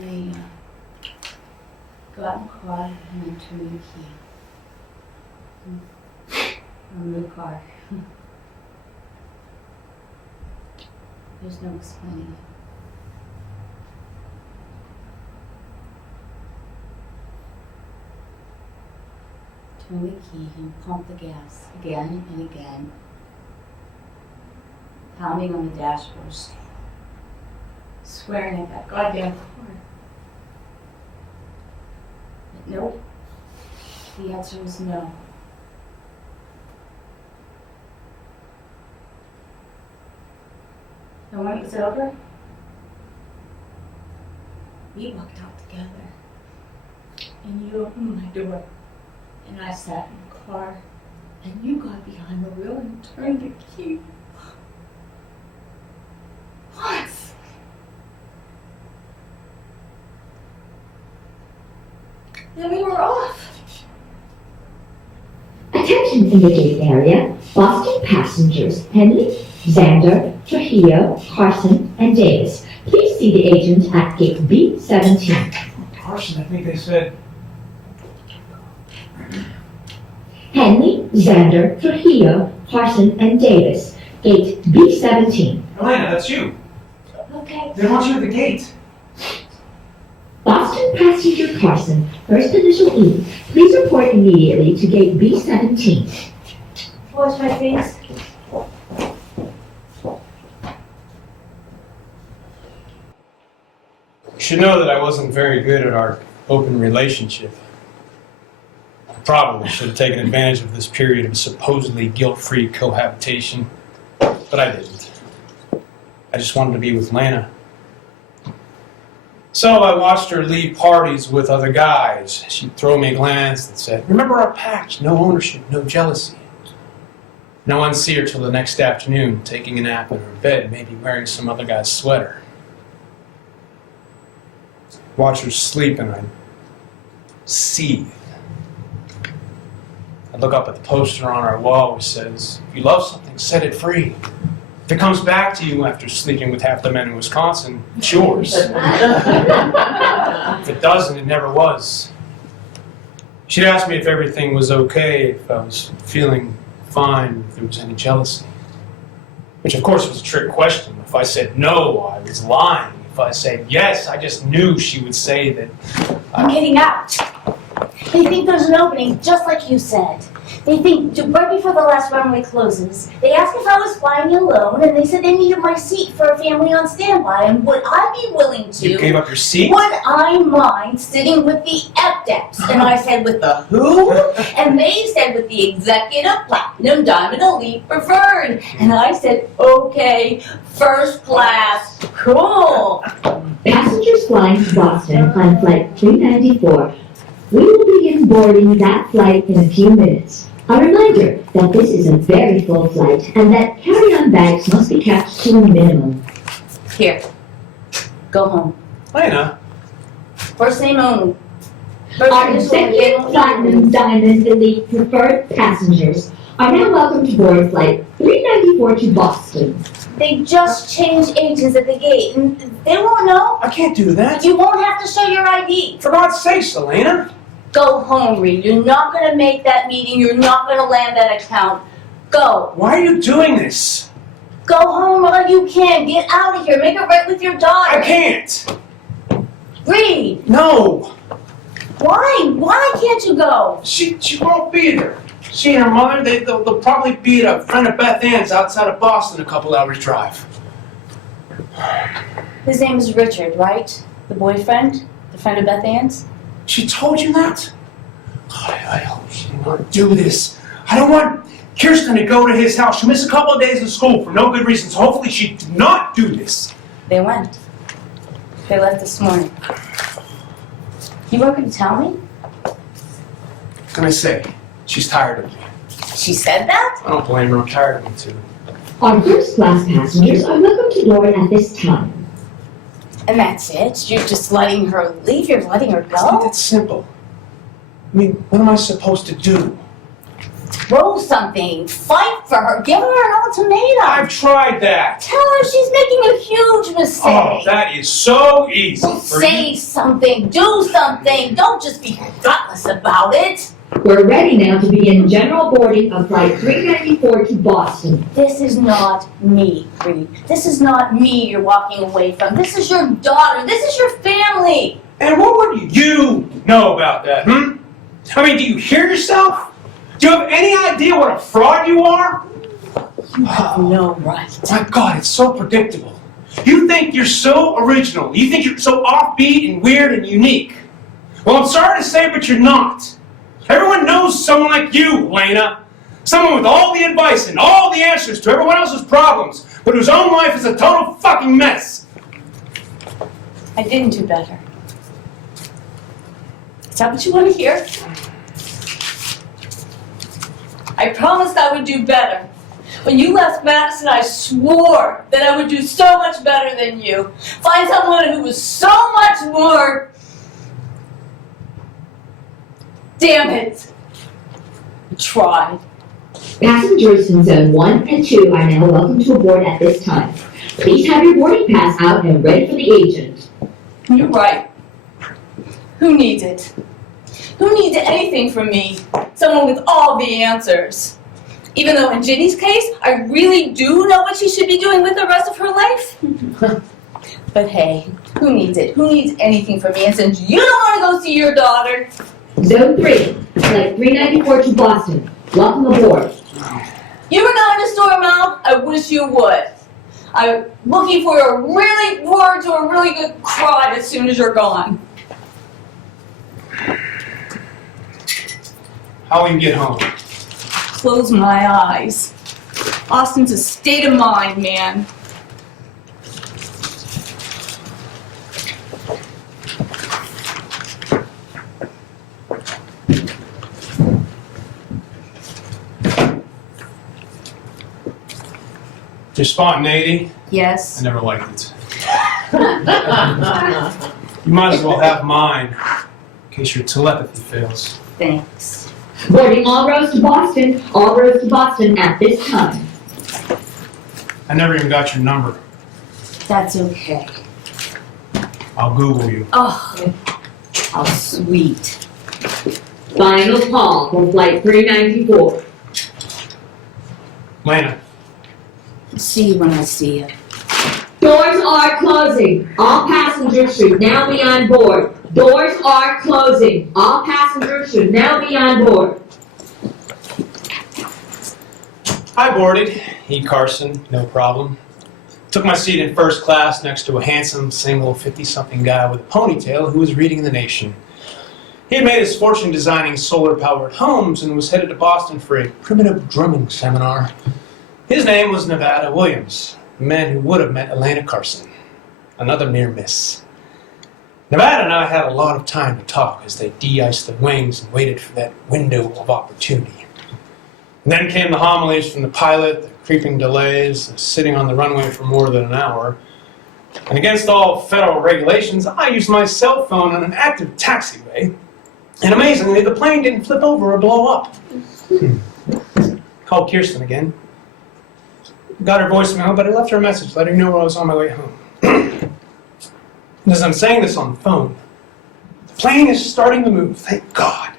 ready. And I got in the car and I turned the key. On the car. There's no explaining it. Turn the key and pump the gas again and again. Pounding on the dashboard, swearing at that goddamn car. But nope. The answer was no. And when it was over, we walked out together. And you opened my door. And I sat in the car. And you got behind the wheel and turned the key. What? Then we were off. Attention in the gate area. Boston passengers Henley, Xander, Trujillo, Carson, and Davis. Please see the agent at gate B17. Carson, I think they said. Henley, Xander, Trujillo, Carson, and Davis. Gate B17. Elena, that's you. Okay. They want you at the gate. Boston passenger Carson, first initial E. Please report immediately to gate B17. Wash my face. You should know that I wasn't very good at our open relationship. I probably should have taken advantage of this period of supposedly guilt-free cohabitation, but I didn't. I just wanted to be with Lana. So I watched her leave parties with other guys. She'd throw me a glance that said, "Remember our pact, no ownership, no jealousy." And I wouldn't see her till the next afternoon, taking a nap in her bed, maybe wearing some other guy's sweater. Watch her sleep and I'd seethe. I'd look up at the poster on our wall which says, "If you love something, set it free. If it comes back to you after sleeping with half the men in Wisconsin, it's yours. If it doesn't, it never was." She'd ask me if everything was okay, if I was feeling fine, if there was any jealousy. Which of course was a trick question. If I said no, I was lying. If I said yes, I just knew she would say that I'm getting out. They think there's an opening, just like you said. They think right before the last runway closes, they asked if I was flying alone, and they said they needed my seat for a family on standby, and would I be willing to? You gave up your seat? Would I mind sitting with the FDEPs? And I said, with the who? And they said, with the Executive Platinum Diamond Elite Preferred. And I said, okay, first class, cool. Passengers flying to Boston on flight 394. We will begin boarding that flight in a few minutes. A reminder that this is a very full flight and that carry-on bags must be kept to a minimum. Here, go home. Lena, First name only. First Our initial and Executive name Platinum only. Diamond Elite Preferred passengers are now welcome to board flight 394 to Boston. They just changed agents at the gate, and they won't know. I can't do that. You won't have to show your ID. For God's sakes, Elena. Go home, Reed. You're not going to make that meeting. You're not going to land that account. Go. Why are you doing this? Go home while you can. Get out of here. Make it right with your daughter. I can't. Reed. No. Why? Why can't you go? She won't be there. She and her mother, they'll probably be at a friend of Beth Ann's outside of Boston, a couple hours drive. His name is Richard, right? The boyfriend? The friend of Beth Ann's? She told you that? I hope she did not do this. I don't want Kirsten to go to his house. She'll miss a couple of days of school for no good reason, so hopefully she did not do this. They went. They left this morning. You weren't going to tell me? What can I say? She's tired of me. She said that? I don't blame her. I'm tired of me too. Our first class passengers are welcome to board at this time. And that's it? You're just letting her leave? You're letting her It's not go? that simple. I mean, what am I supposed to do? Throw something. Fight for her. Give her an ultimatum. I've tried that. Tell her she's making a huge mistake. Oh, that is so easy. for Say you. something. Do something. Don't just be thoughtless about it. We're ready now to begin general boarding of flight 394 to Boston. This is not me, Reed. This is not me you're walking away from. This is your daughter. This is your family. And what would you know about that, I mean, do you hear yourself? Do you have any idea what a fraud you are? You have no right. My God, it's so predictable. You think you're so original. You think you're so offbeat and weird and unique. Well, I'm sorry to say, but you're not. Everyone knows someone like you, Lena. Someone with all the advice and all the answers to everyone else's problems, but whose own life is a total fucking mess. I didn't do better. Is that what you want to hear? I promised I would do better. When you left Madison, I swore that I would do so much better than you. Find someone who was so much more... Damn it! I tried. Passengers in Zone 1 and 2 are now welcome to board at this time. Please have your boarding pass out and ready for the agent. You're right. Who needs it? Who needs anything from me? Someone with all the answers. Even though in Ginny's case, I really do know what she should be doing with the rest of her life. But hey, who needs it? Who needs anything from me? And since you don't want to go see your daughter... Zone 3, flight 394 to Boston. Welcome aboard. You were going to storm out? I wish you would. I'm looking for forward to a really good cry as soon as you're gone. How will you get home? Close my eyes. Austin's a state of mind, man. Your spontaneity? Yes. I never liked it. You might as well have mine, in case your telepathy fails. Thanks. Boarding all roads to Boston. All roads to Boston at this time. I never even got your number. That's okay. I'll Google you. Oh, how sweet. Final call for flight 394. Lena. See you when I see you. Doors are closing. All passengers should now be on board. Doors are closing. All passengers should now be on board. I boarded. E. Carson, no problem. Took my seat in first class next to a handsome, single, 50-something guy with a ponytail who was reading The Nation. He had made his fortune designing solar-powered homes and was headed to Boston for a primitive drumming seminar. His name was Nevada Williams, the man who would have met Elena Carson. Another near miss. Nevada and I had a lot of time to talk as they de-iced the wings and waited for that window of opportunity. And then came the homilies from the pilot, the creeping delays, sitting on the runway for more than an hour. And against all federal regulations, I used my cell phone on an active taxiway. And amazingly, the plane didn't flip over or blow up. Called Kirsten again. Got her voicemail, but I left her a message letting her know I was on my way home. And as I'm saying this on the phone, the plane is starting to move, thank God.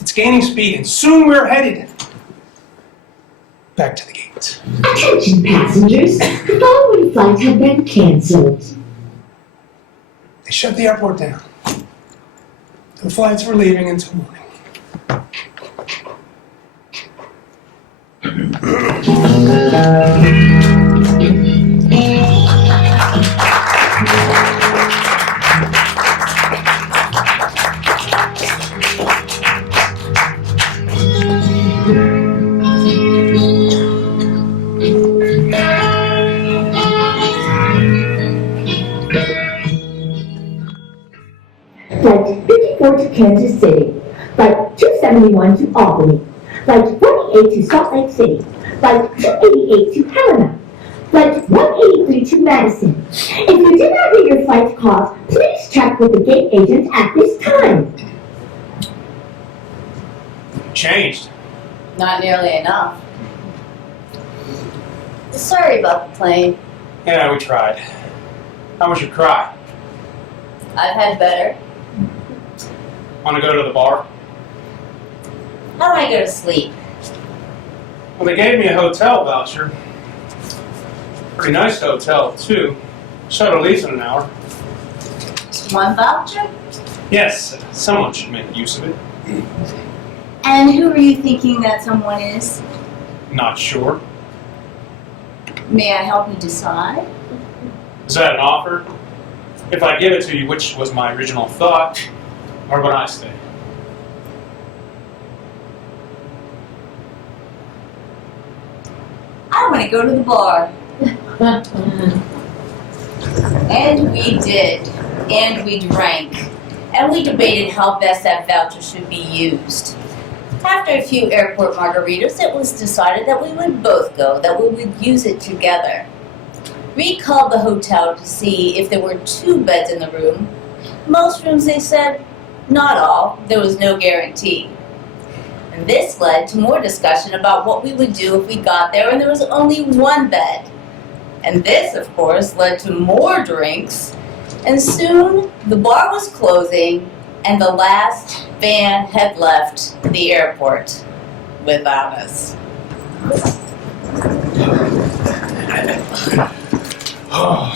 It's gaining speed, and soon we're headed back to the gate. Attention passengers, the following flights have been cancelled. They shut the airport down. The flights were leaving until morning. Flight 54 to Kansas City. Flight 271 to Albany. Flight 188 to Salt Lake City. Flight 288 to Helena. Flight 183 to Madison. If you did not hear your flight calls, please check with the gate agent at this time. Changed. Not nearly enough. Sorry about the plane. Yeah, we tried. How was your cry? I've had better. Want to go to the bar? How do I go to sleep? Well, they gave me a hotel voucher. Pretty nice hotel, too. Shuttle leaves in an hour. Just one voucher? Yes, someone should make use of it. And who are you thinking that someone is? Not sure. May I help you decide? Is that an offer? If I give it to you, which was my original thought, or would I stay? I want to go to the bar. And we did. And we drank. And we debated how best that voucher should be used. After a few airport margaritas, it was decided that we would both go, that we would use it together. We called the hotel to see if there were 2 beds in the room. Most rooms, they said, not all. There was no guarantee. And this led to more discussion about what we would do if we got there and there was only 1 bed. And this, of course, led to more drinks. And soon, the bar was closing and the last van had left the airport without us. Oh,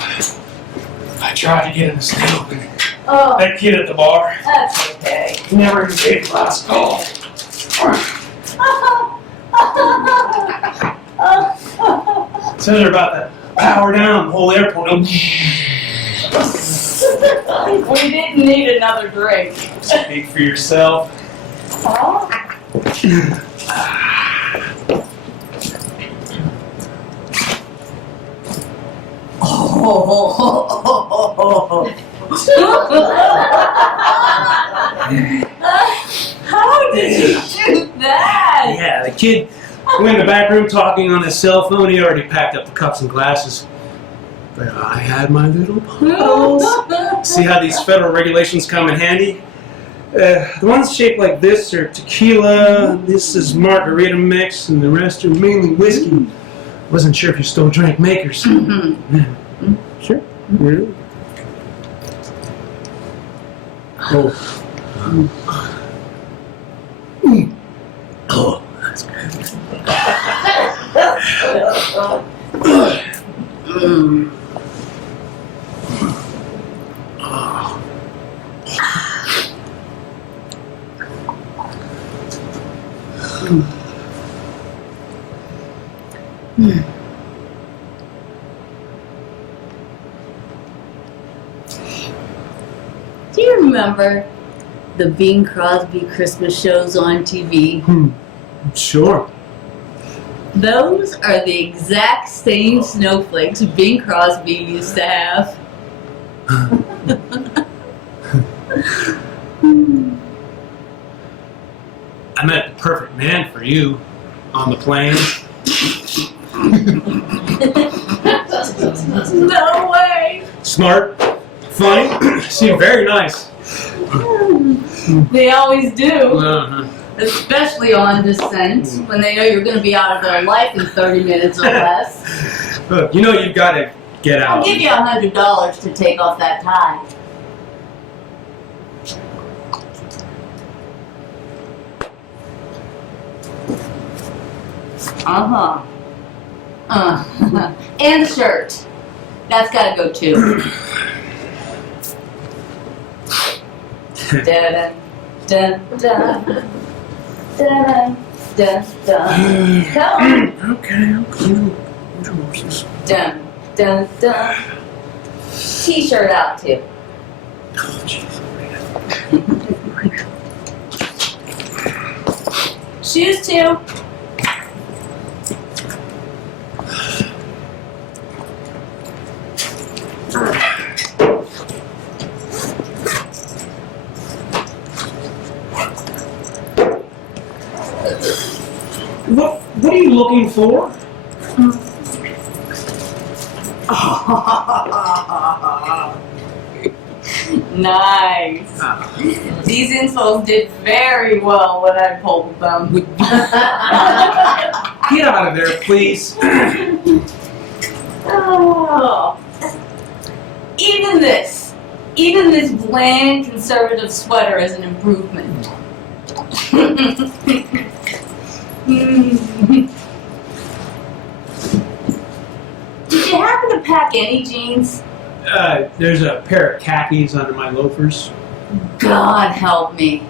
I tried to get him to stay open. Oh, That kid at the bar that's okay. never even gave the last call. So they're about to power down the whole airport. We didn't need another drink. Speak for yourself. Huh? How did you do that? Yeah, the kid went in the back room talking on his cell phone. He already packed up the cups and glasses. But I had my little bottles. See how these federal regulations come in handy? The ones shaped like this are tequila, this is margarita mix, and the rest are mainly whiskey. Wasn't sure if you still drank makers. Sure. Yeah. Oh. Oh, that's good. Do you remember the Bing Crosby Christmas shows on TV? Sure. Those are the exact same snowflakes Bing Crosby used to have. I met the perfect man for you on the plane. No way! Smart, funny, seemed very nice. They always do. Especially on descent, when they know you're going to be out of their life in 30 minutes or less. Look, you know you've got to get out. I'll give you $100 to take off that tie. And the shirt. That's got to go too. Dun dun dun dun dun dun. Come on. Okay. Dun dun dun. T-shirt out too. Oh, jeez. Shoes too. What are you looking for? Nice. These insoles did very well when I pulled them. Get out of there, please. Oh. Even this bland conservative sweater is an improvement. Did you happen to pack any jeans? There's a pair of khakis under my loafers. God help me.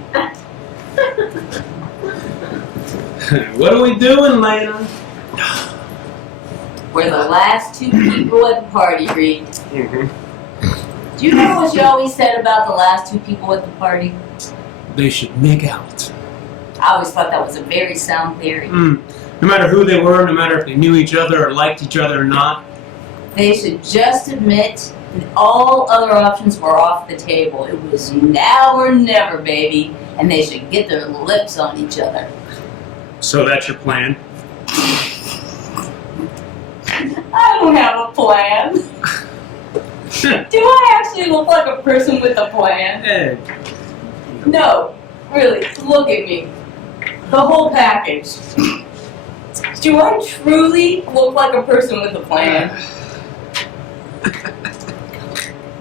What are we doing, Lana? We're the last two people at the party, Reed. Mm-hmm. Do you know what you always said about the last two people at the party? They should make out. I always thought that was a very sound theory. No matter who they were, no matter if they knew each other or liked each other or not. They should just admit that all other options were off the table. It was now or never, baby. And they should get their lips on each other. So that's your plan? I don't have a plan. Do I actually look like a person with a plan? No, really, look at me. The whole package. Do I truly look like a person with a plan?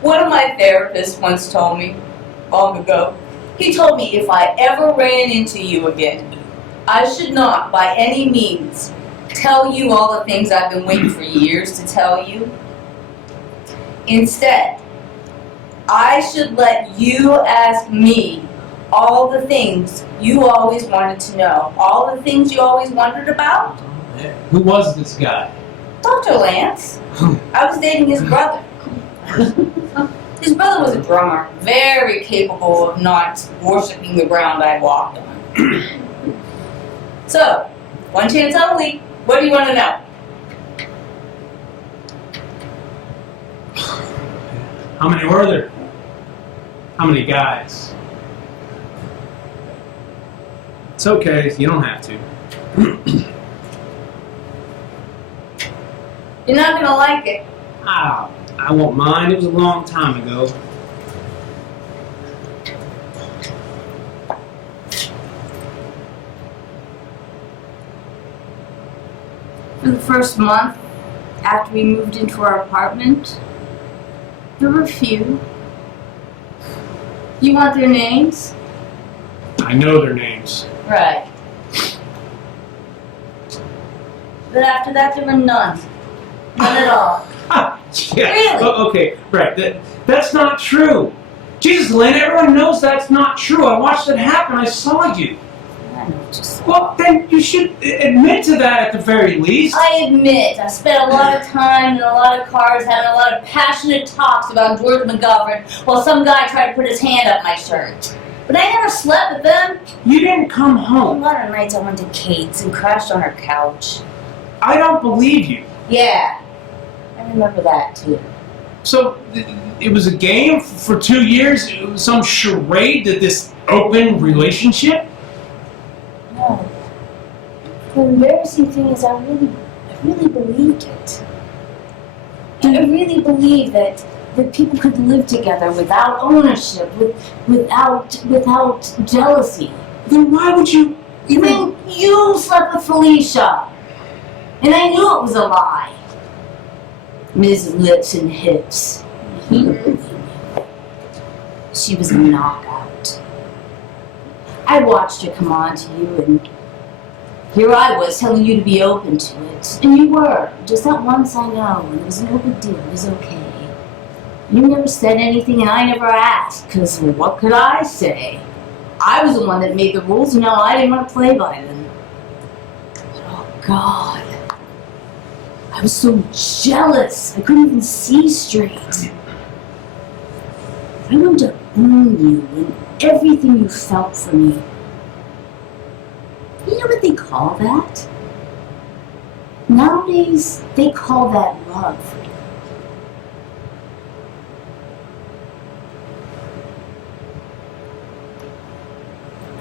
One of my therapists once told me, long ago, he told me if I ever ran into you again, I should not, by any means, tell you all the things I've been waiting for years to tell you. Instead, I should let you ask me all the things you always wanted to know, all the things you always wondered about. Who was this guy? Dr. Lance. I was dating his brother. His brother was a drummer, very capable of not worshiping the ground I walked on. So, one chance out of a week, what do you want to know? How many were there? How many guys? It's okay, you don't have to. You're not going to like it. Ah, I won't mind, it was a long time ago. For the first month, after we moved into our apartment, there were a few. You want their names? I know their names. Right. But after that, there were none. None at all. Ah, yeah. Really? Oh, okay, right. That's not true. Jesus, Lena, everyone knows that's not true. I watched it happen. I saw you. I know, just... Well, then you should admit to that at the very least. I admit, I spent a lot of time in a lot of cars having a lot of passionate talks about George McGovern while some guy tried to put his hand up my shirt. But I never slept with them. You didn't come A home. lot of nights I went to Kate's and crashed on her couch. I don't believe you. Yeah, I remember that too. So, it was a game for 2 years? It was some charade that this open relationship? No. The embarrassing thing is I really believed it. I really believed that people could live together without ownership, without jealousy. Then why would you Even you slept with Felicia. And I knew it was a lie. Ms. Lips and Hips. She was a knockout. I watched her come on to you, and here I was telling you to be open to it. And you were. Just that once, I know. And it was no big deal. It was okay. You never said anything, and I never asked, because what could I say? I was the one that made the rules, and now I didn't want to play by them. But oh, God. I was so jealous. I couldn't even see straight. I wanted to own you and everything you felt for me. You know what they call that? Nowadays, they call that love.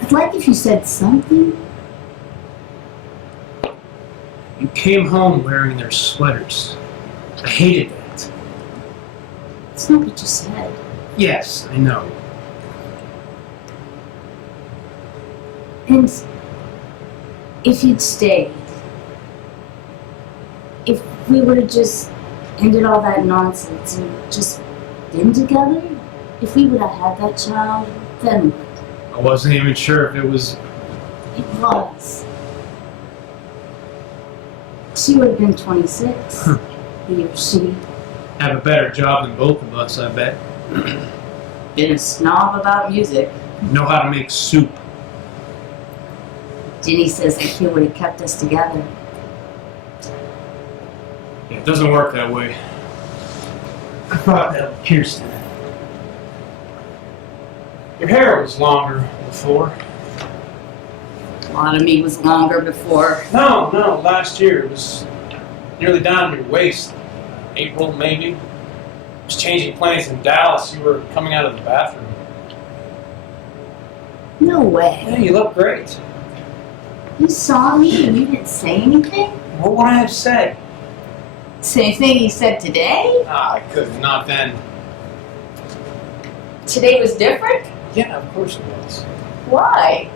I'd like if you said something. You came home wearing their sweaters. I hated that. It's not what you said. Yes, I know. And if you'd stayed, if we would have just ended all that nonsense and just been together, if we would have had that child, then what? I wasn't even sure if it was... It was. She would have been 26. He or she. Have a better job than both of us, I bet. Been a snob about music. Know how to make soup. Ginny says that kid would have kept us together. Yeah, it doesn't work that way. I thought that with Kirsten. Your hair was longer before. A lot of me was longer before. No, last year it was nearly down to your waist. April, maybe. Was changing planes in Dallas. You were coming out of the bathroom. No way. Yeah, you look great. You saw me and you didn't say anything? What would I have said? Same thing you said today? I couldn't, not then. Today was different? Yeah, of course it was. Why?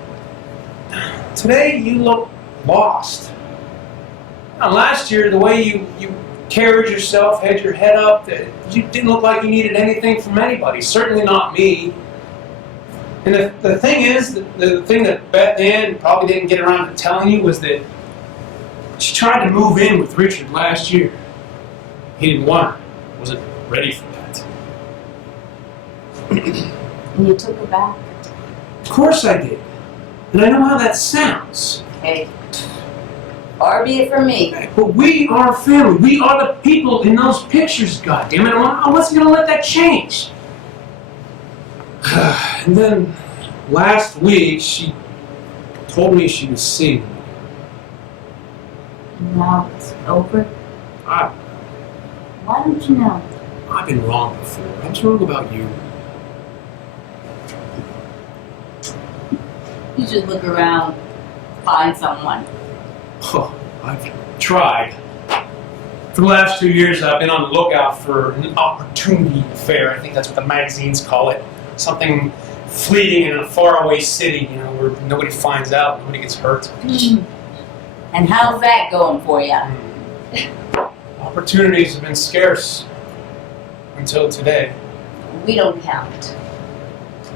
Today you look lost. Now, last year, the way you carried yourself, had your head up, you didn't look like you needed anything from anybody. Certainly not me. And the thing is, the thing that Beth Ann probably didn't get around to telling you was that she tried to move in with Richard last year. He didn't want her. Wasn't ready for that. And you took her back? Of course I did. And I know how that sounds. Hey, far be it from me. But we are family. We are the people in those pictures, goddammit. I wasn't going to let that change. And then last week, she told me she was single. Now it's over? Why don't you know? I've been wrong before. I was wrong about you. You should look around, find someone. Oh, I've tried. For the last 2 years, I've been on the lookout for an opportunity affair. I think that's what the magazines call it. Something fleeting in a faraway city, where nobody finds out, nobody gets hurt. And how's that going for you? Opportunities have been scarce until today. We don't count.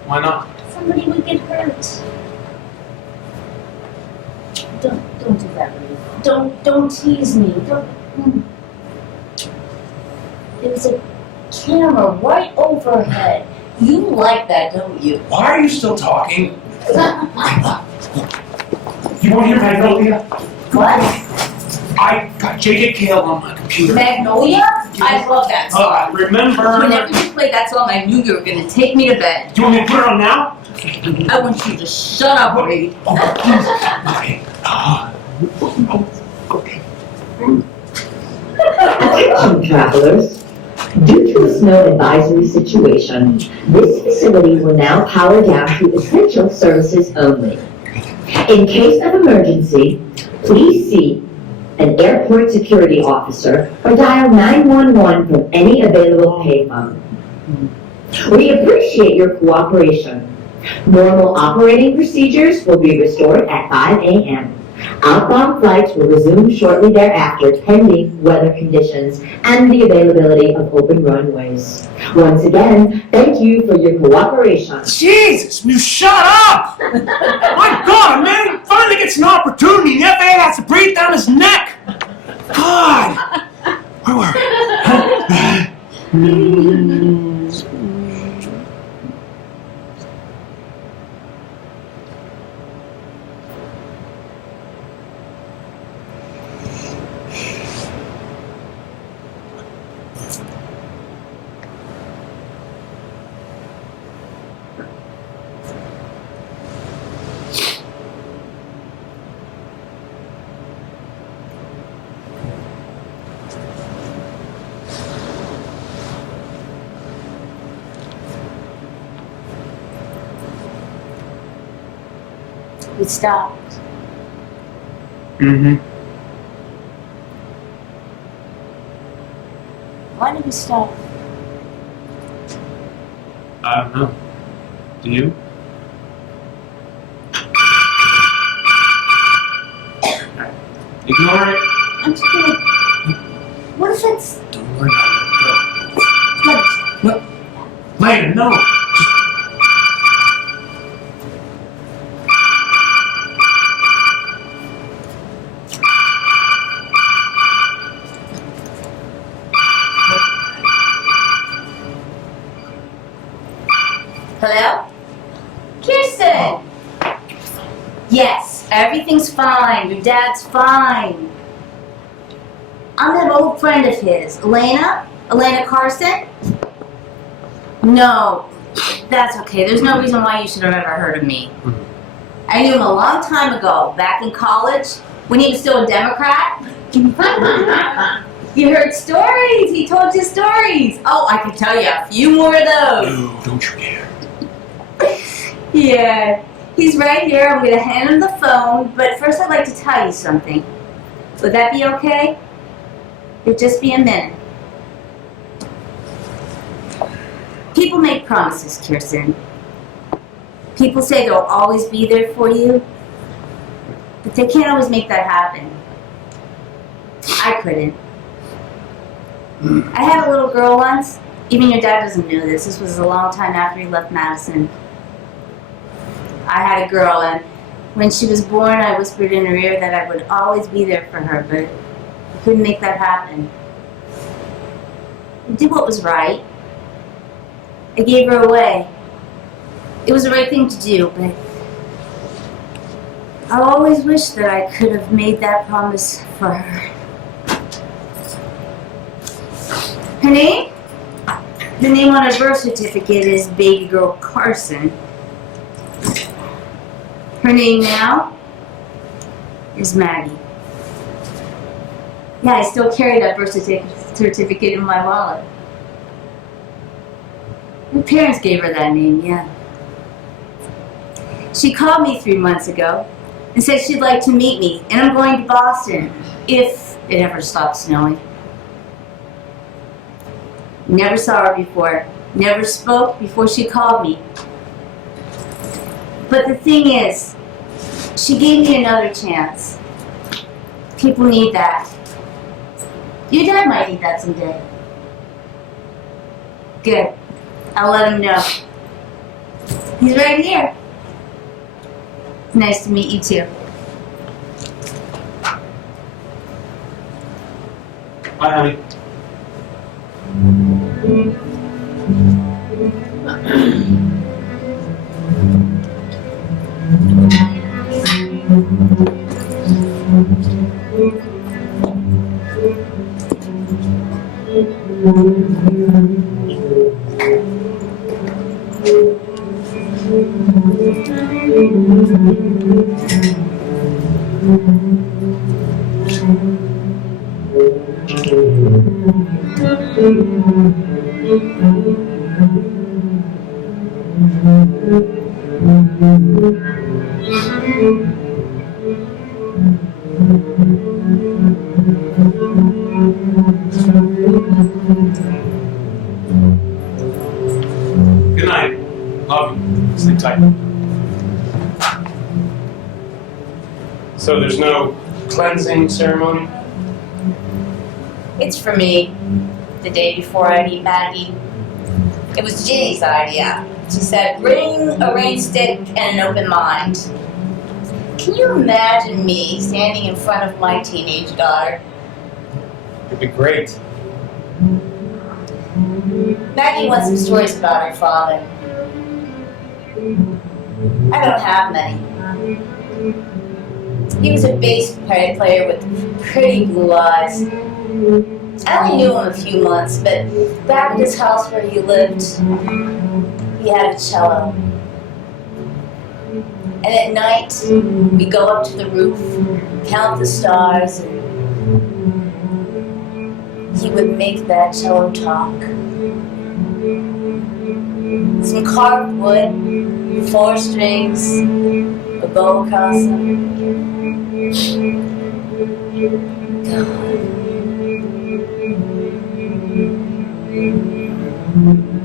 Why not? Somebody would get hurt. Don't do that, Ruth. Don't tease me. Don't. There's a camera right overhead. You like that, don't you? Why are you still talking? You want to hear Magnolia? What? I got J.J. Cale on my computer. Magnolia? I love that song. Remember? Whenever you played that song, I knew you were going to take me to bed. Do you want me to put it on now? I want you to shut up, Reed. Okay. Okay. Attention travelers. Due to a snow advisory situation, this facility will now power down to essential services only. In case of emergency, please see an airport security officer or dial 911 from any available payphone. We appreciate your cooperation. Normal operating procedures will be restored at 5 a.m. Outbound flights will resume shortly thereafter, pending weather conditions and the availability of open runways. Once again, thank you for your cooperation. Jesus, you shut up! My God, a man finally gets an opportunity and the FAA has to breathe down his neck. God! Where were we? We stopped. Mm-hmm. Why did we stop? I don't know. Do you? Ignore it. I'm just gonna. What if it's. Don't worry about Like, it. Go. Later, no. Hello? Kirsten! Yes, everything's fine. Your dad's fine. I'm that old friend of his. Elena? Elena Carson? No, that's okay. There's no reason why you should have ever heard of me. I knew him a long time ago, back in college, when he was still a Democrat. You heard stories. He told you stories. Oh, I can tell you a few more of those. No, don't you dare. Yeah, he's right here. I'm going to hand him the phone, but first I'd like to tell you something. Would that be okay? It'd just be a minute. People make promises, Kirsten. People say they'll always be there for you, but they can't always make that happen. I couldn't. I had a little girl once. Even your dad doesn't know this. This was a long time after he left Madison. I had a girl, and when she was born, I whispered in her ear that I would always be there for her, but I couldn't make that happen. I did what was right. I gave her away. It was the right thing to do, but I always wish that I could have made that promise for her. Her name? The name on her birth certificate is Baby Girl Carson. Her name now is Maggie. Yeah, I still carry that birth certificate in my wallet. Her parents gave her that name, yeah. She called me 3 months ago and said she'd like to meet me, and I'm going to Boston, if it ever stops snowing. Never saw her before, never spoke before she called me. But the thing is, she gave me another chance. People need that. Your dad might need that someday. Good. I'll let him know. He's right here. Nice to meet you too. Bye, honey. Good night. Love you. Sleep tight. airtight. So there's no cleansing ceremony? It's for me. The day before I meet Maggie. It was Ginny's idea. She said, bring a rain stick and an open mind. Can you imagine me standing in front of my teenage daughter? It'd be great. Maggie wants some stories about her father. I don't have many. He was a bass player with pretty blue eyes. I only knew him a few months, but back at his house where he lived, he had a cello. And at night, we go up to the roof, count the stars, and he would make that cello talk. Some carved wood, 4 strings, a bow across them. God.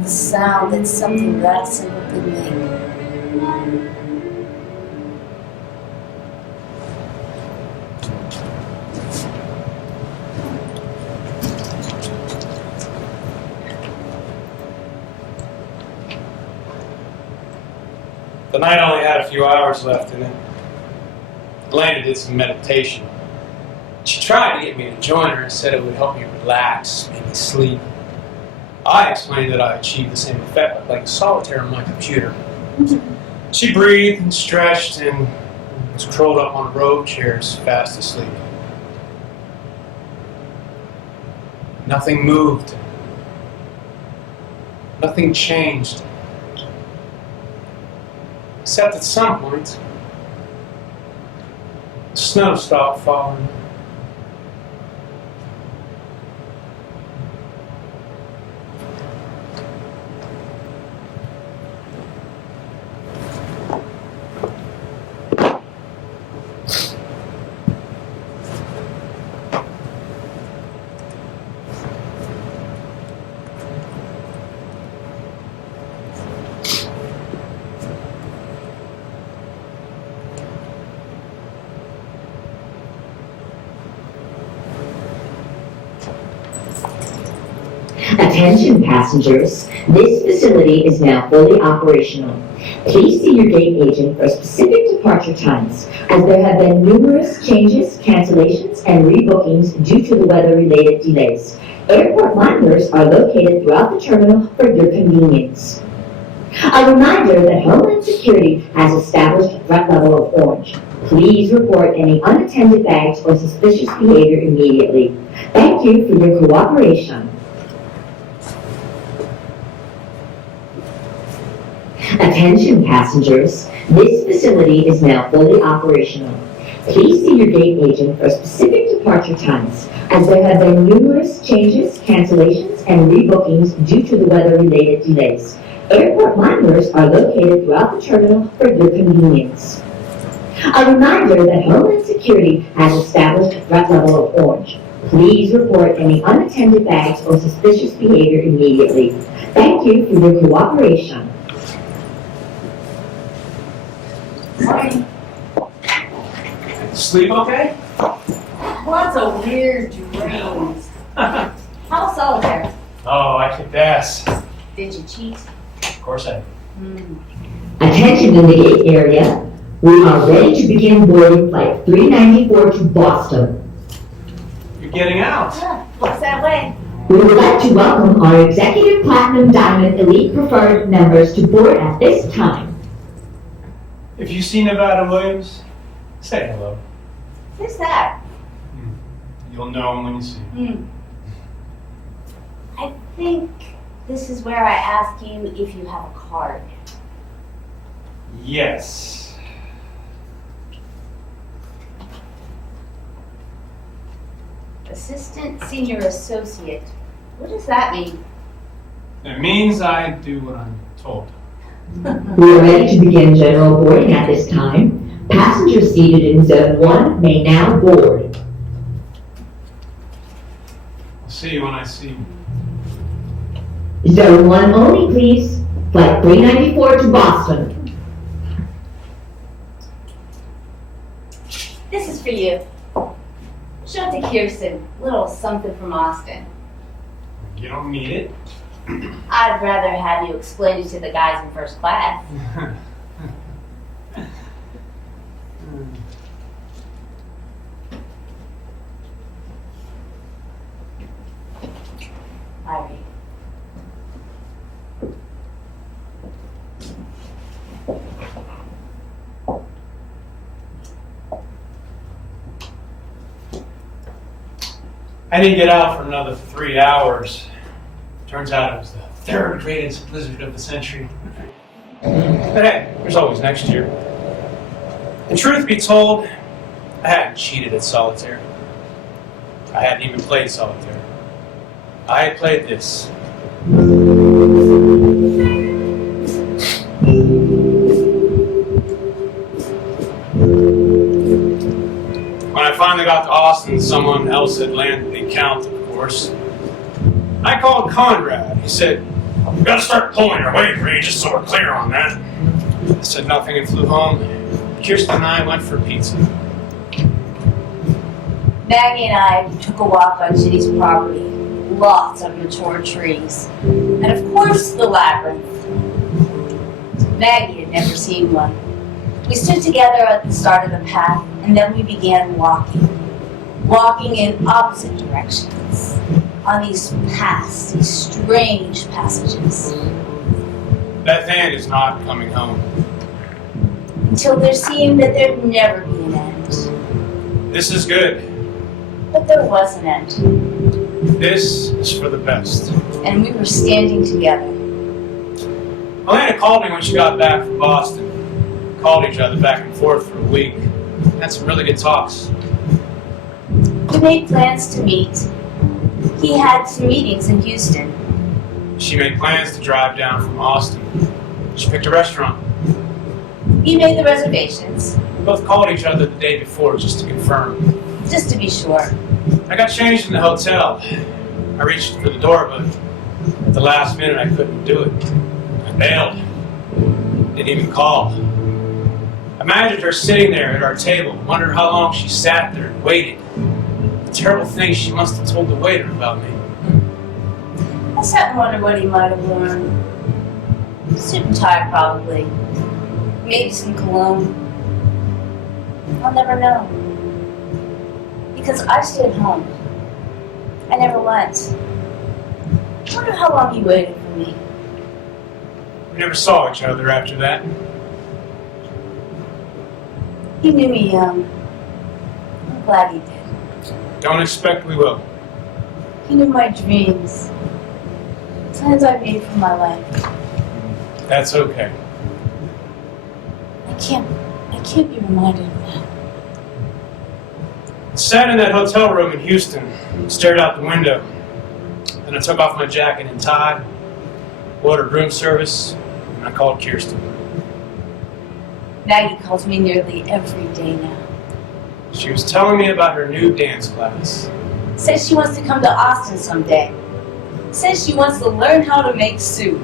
The sound that something that simple could make. The night only had a few hours left in it. Elena did some meditation. She tried to get me to join her and said it would help me relax, make me sleep. I explained that I achieved the same effect by playing solitaire on my computer. She breathed and stretched and was curled up on a row of chairs, fast asleep. Nothing moved. Nothing changed. Except at some point, the snow stopped falling. Attention passengers, this facility is now fully operational. Please see your gate agent for specific departure times, as there have been numerous changes, cancellations, and rebookings due to the weather-related delays. Airport monitors are located throughout the terminal for your convenience. A reminder that Homeland Security has established a threat level of orange. Please report any unattended bags or suspicious behavior immediately. Thank you for your cooperation. Attention passengers, this facility is now fully operational. Please see your gate agent for specific departure times, as there have been numerous changes, cancellations, and rebookings due to the weather-related delays. Airport monitors are located throughout the terminal for your convenience. A reminder that Homeland Security has established a threat level of orange. Please report any unattended bags or suspicious behavior immediately. Thank you for your cooperation. Morning. Sleep okay? Lots of weird dreams. How solitaire? Oh, I kicked ass. Did you cheat? Of course I did. Attention in the gate area. We are ready to begin boarding flight 394 to Boston. You're getting out. Looks that way. We would like to welcome our Executive Platinum Diamond Elite Preferred members to board at this time. If you see Nevada Williams, say hello. Who's that? You'll know him when you see him. I think this is where I ask you if you have a card. Yes. Assistant Senior Associate. What does that mean? It means I do what I'm told. We are ready to begin general boarding at this time. Passengers seated in Zone 1 may now board. I'll see you when I see you. Zone 1 only, please. Flight 394 to Boston. for you. Show it to Kirsten. Little something from Austin. You don't need it. I'd rather have you explain it to the guys in first class. I read. I didn't get out for another 3 hours. Turns out it was the third greatest blizzard of the century. But hey, there's always next year. And truth be told, I hadn't cheated at solitaire. I hadn't even played solitaire. I had played this. When I finally got to Austin, someone else had landed the account, of course. I called Conrad. He said, "We gotta start pulling our weight, Ray, just so we're clear on that." I said nothing and flew home. Kirsten and I went for pizza. Maggie and I took a walk on Ginny's property. Lots of mature trees. And of course, the labyrinth. Maggie had never seen one. We stood together at the start of the path, and then we began walking in opposite directions on these paths, these strange passages. That van is not coming home. Until there seemed that there'd never be an end. This is good. But there was an end, This is for the best. and we were standing together. Elena called me when she got back from Boston. Called each other back and forth for a week. Had some really good talks. We made plans to meet. He had some meetings in Houston. She made plans to drive down from Austin. She picked a restaurant. He made the reservations, We both called each other the day before just to confirm. just to be sure. I got changed in the hotel. I reached for the door, but at the last minute I couldn't do it. I bailed. Didn't even call. Imagined her sitting there at our table, wondered how long she sat there and waited. The terrible things she must have told the waiter about me. I sat and wondered what he might have worn. Suit and tie, probably. Maybe some cologne. I'll never know. Because I stayed home. I never went. I wonder how long he waited for me. We never saw each other after that. He knew me young. I'm glad he did. Don't expect we will. He knew my dreams. Plans I made for my life. That's okay. I can't be reminded of that. Sat in that hotel room in Houston, stared out the window. Then I took off my jacket and tie, ordered room service, and I called Kirsten. Maggie calls me nearly every day now. She was telling me about her new dance class. Says she wants to come to Austin someday. Says she wants to learn how to make soup.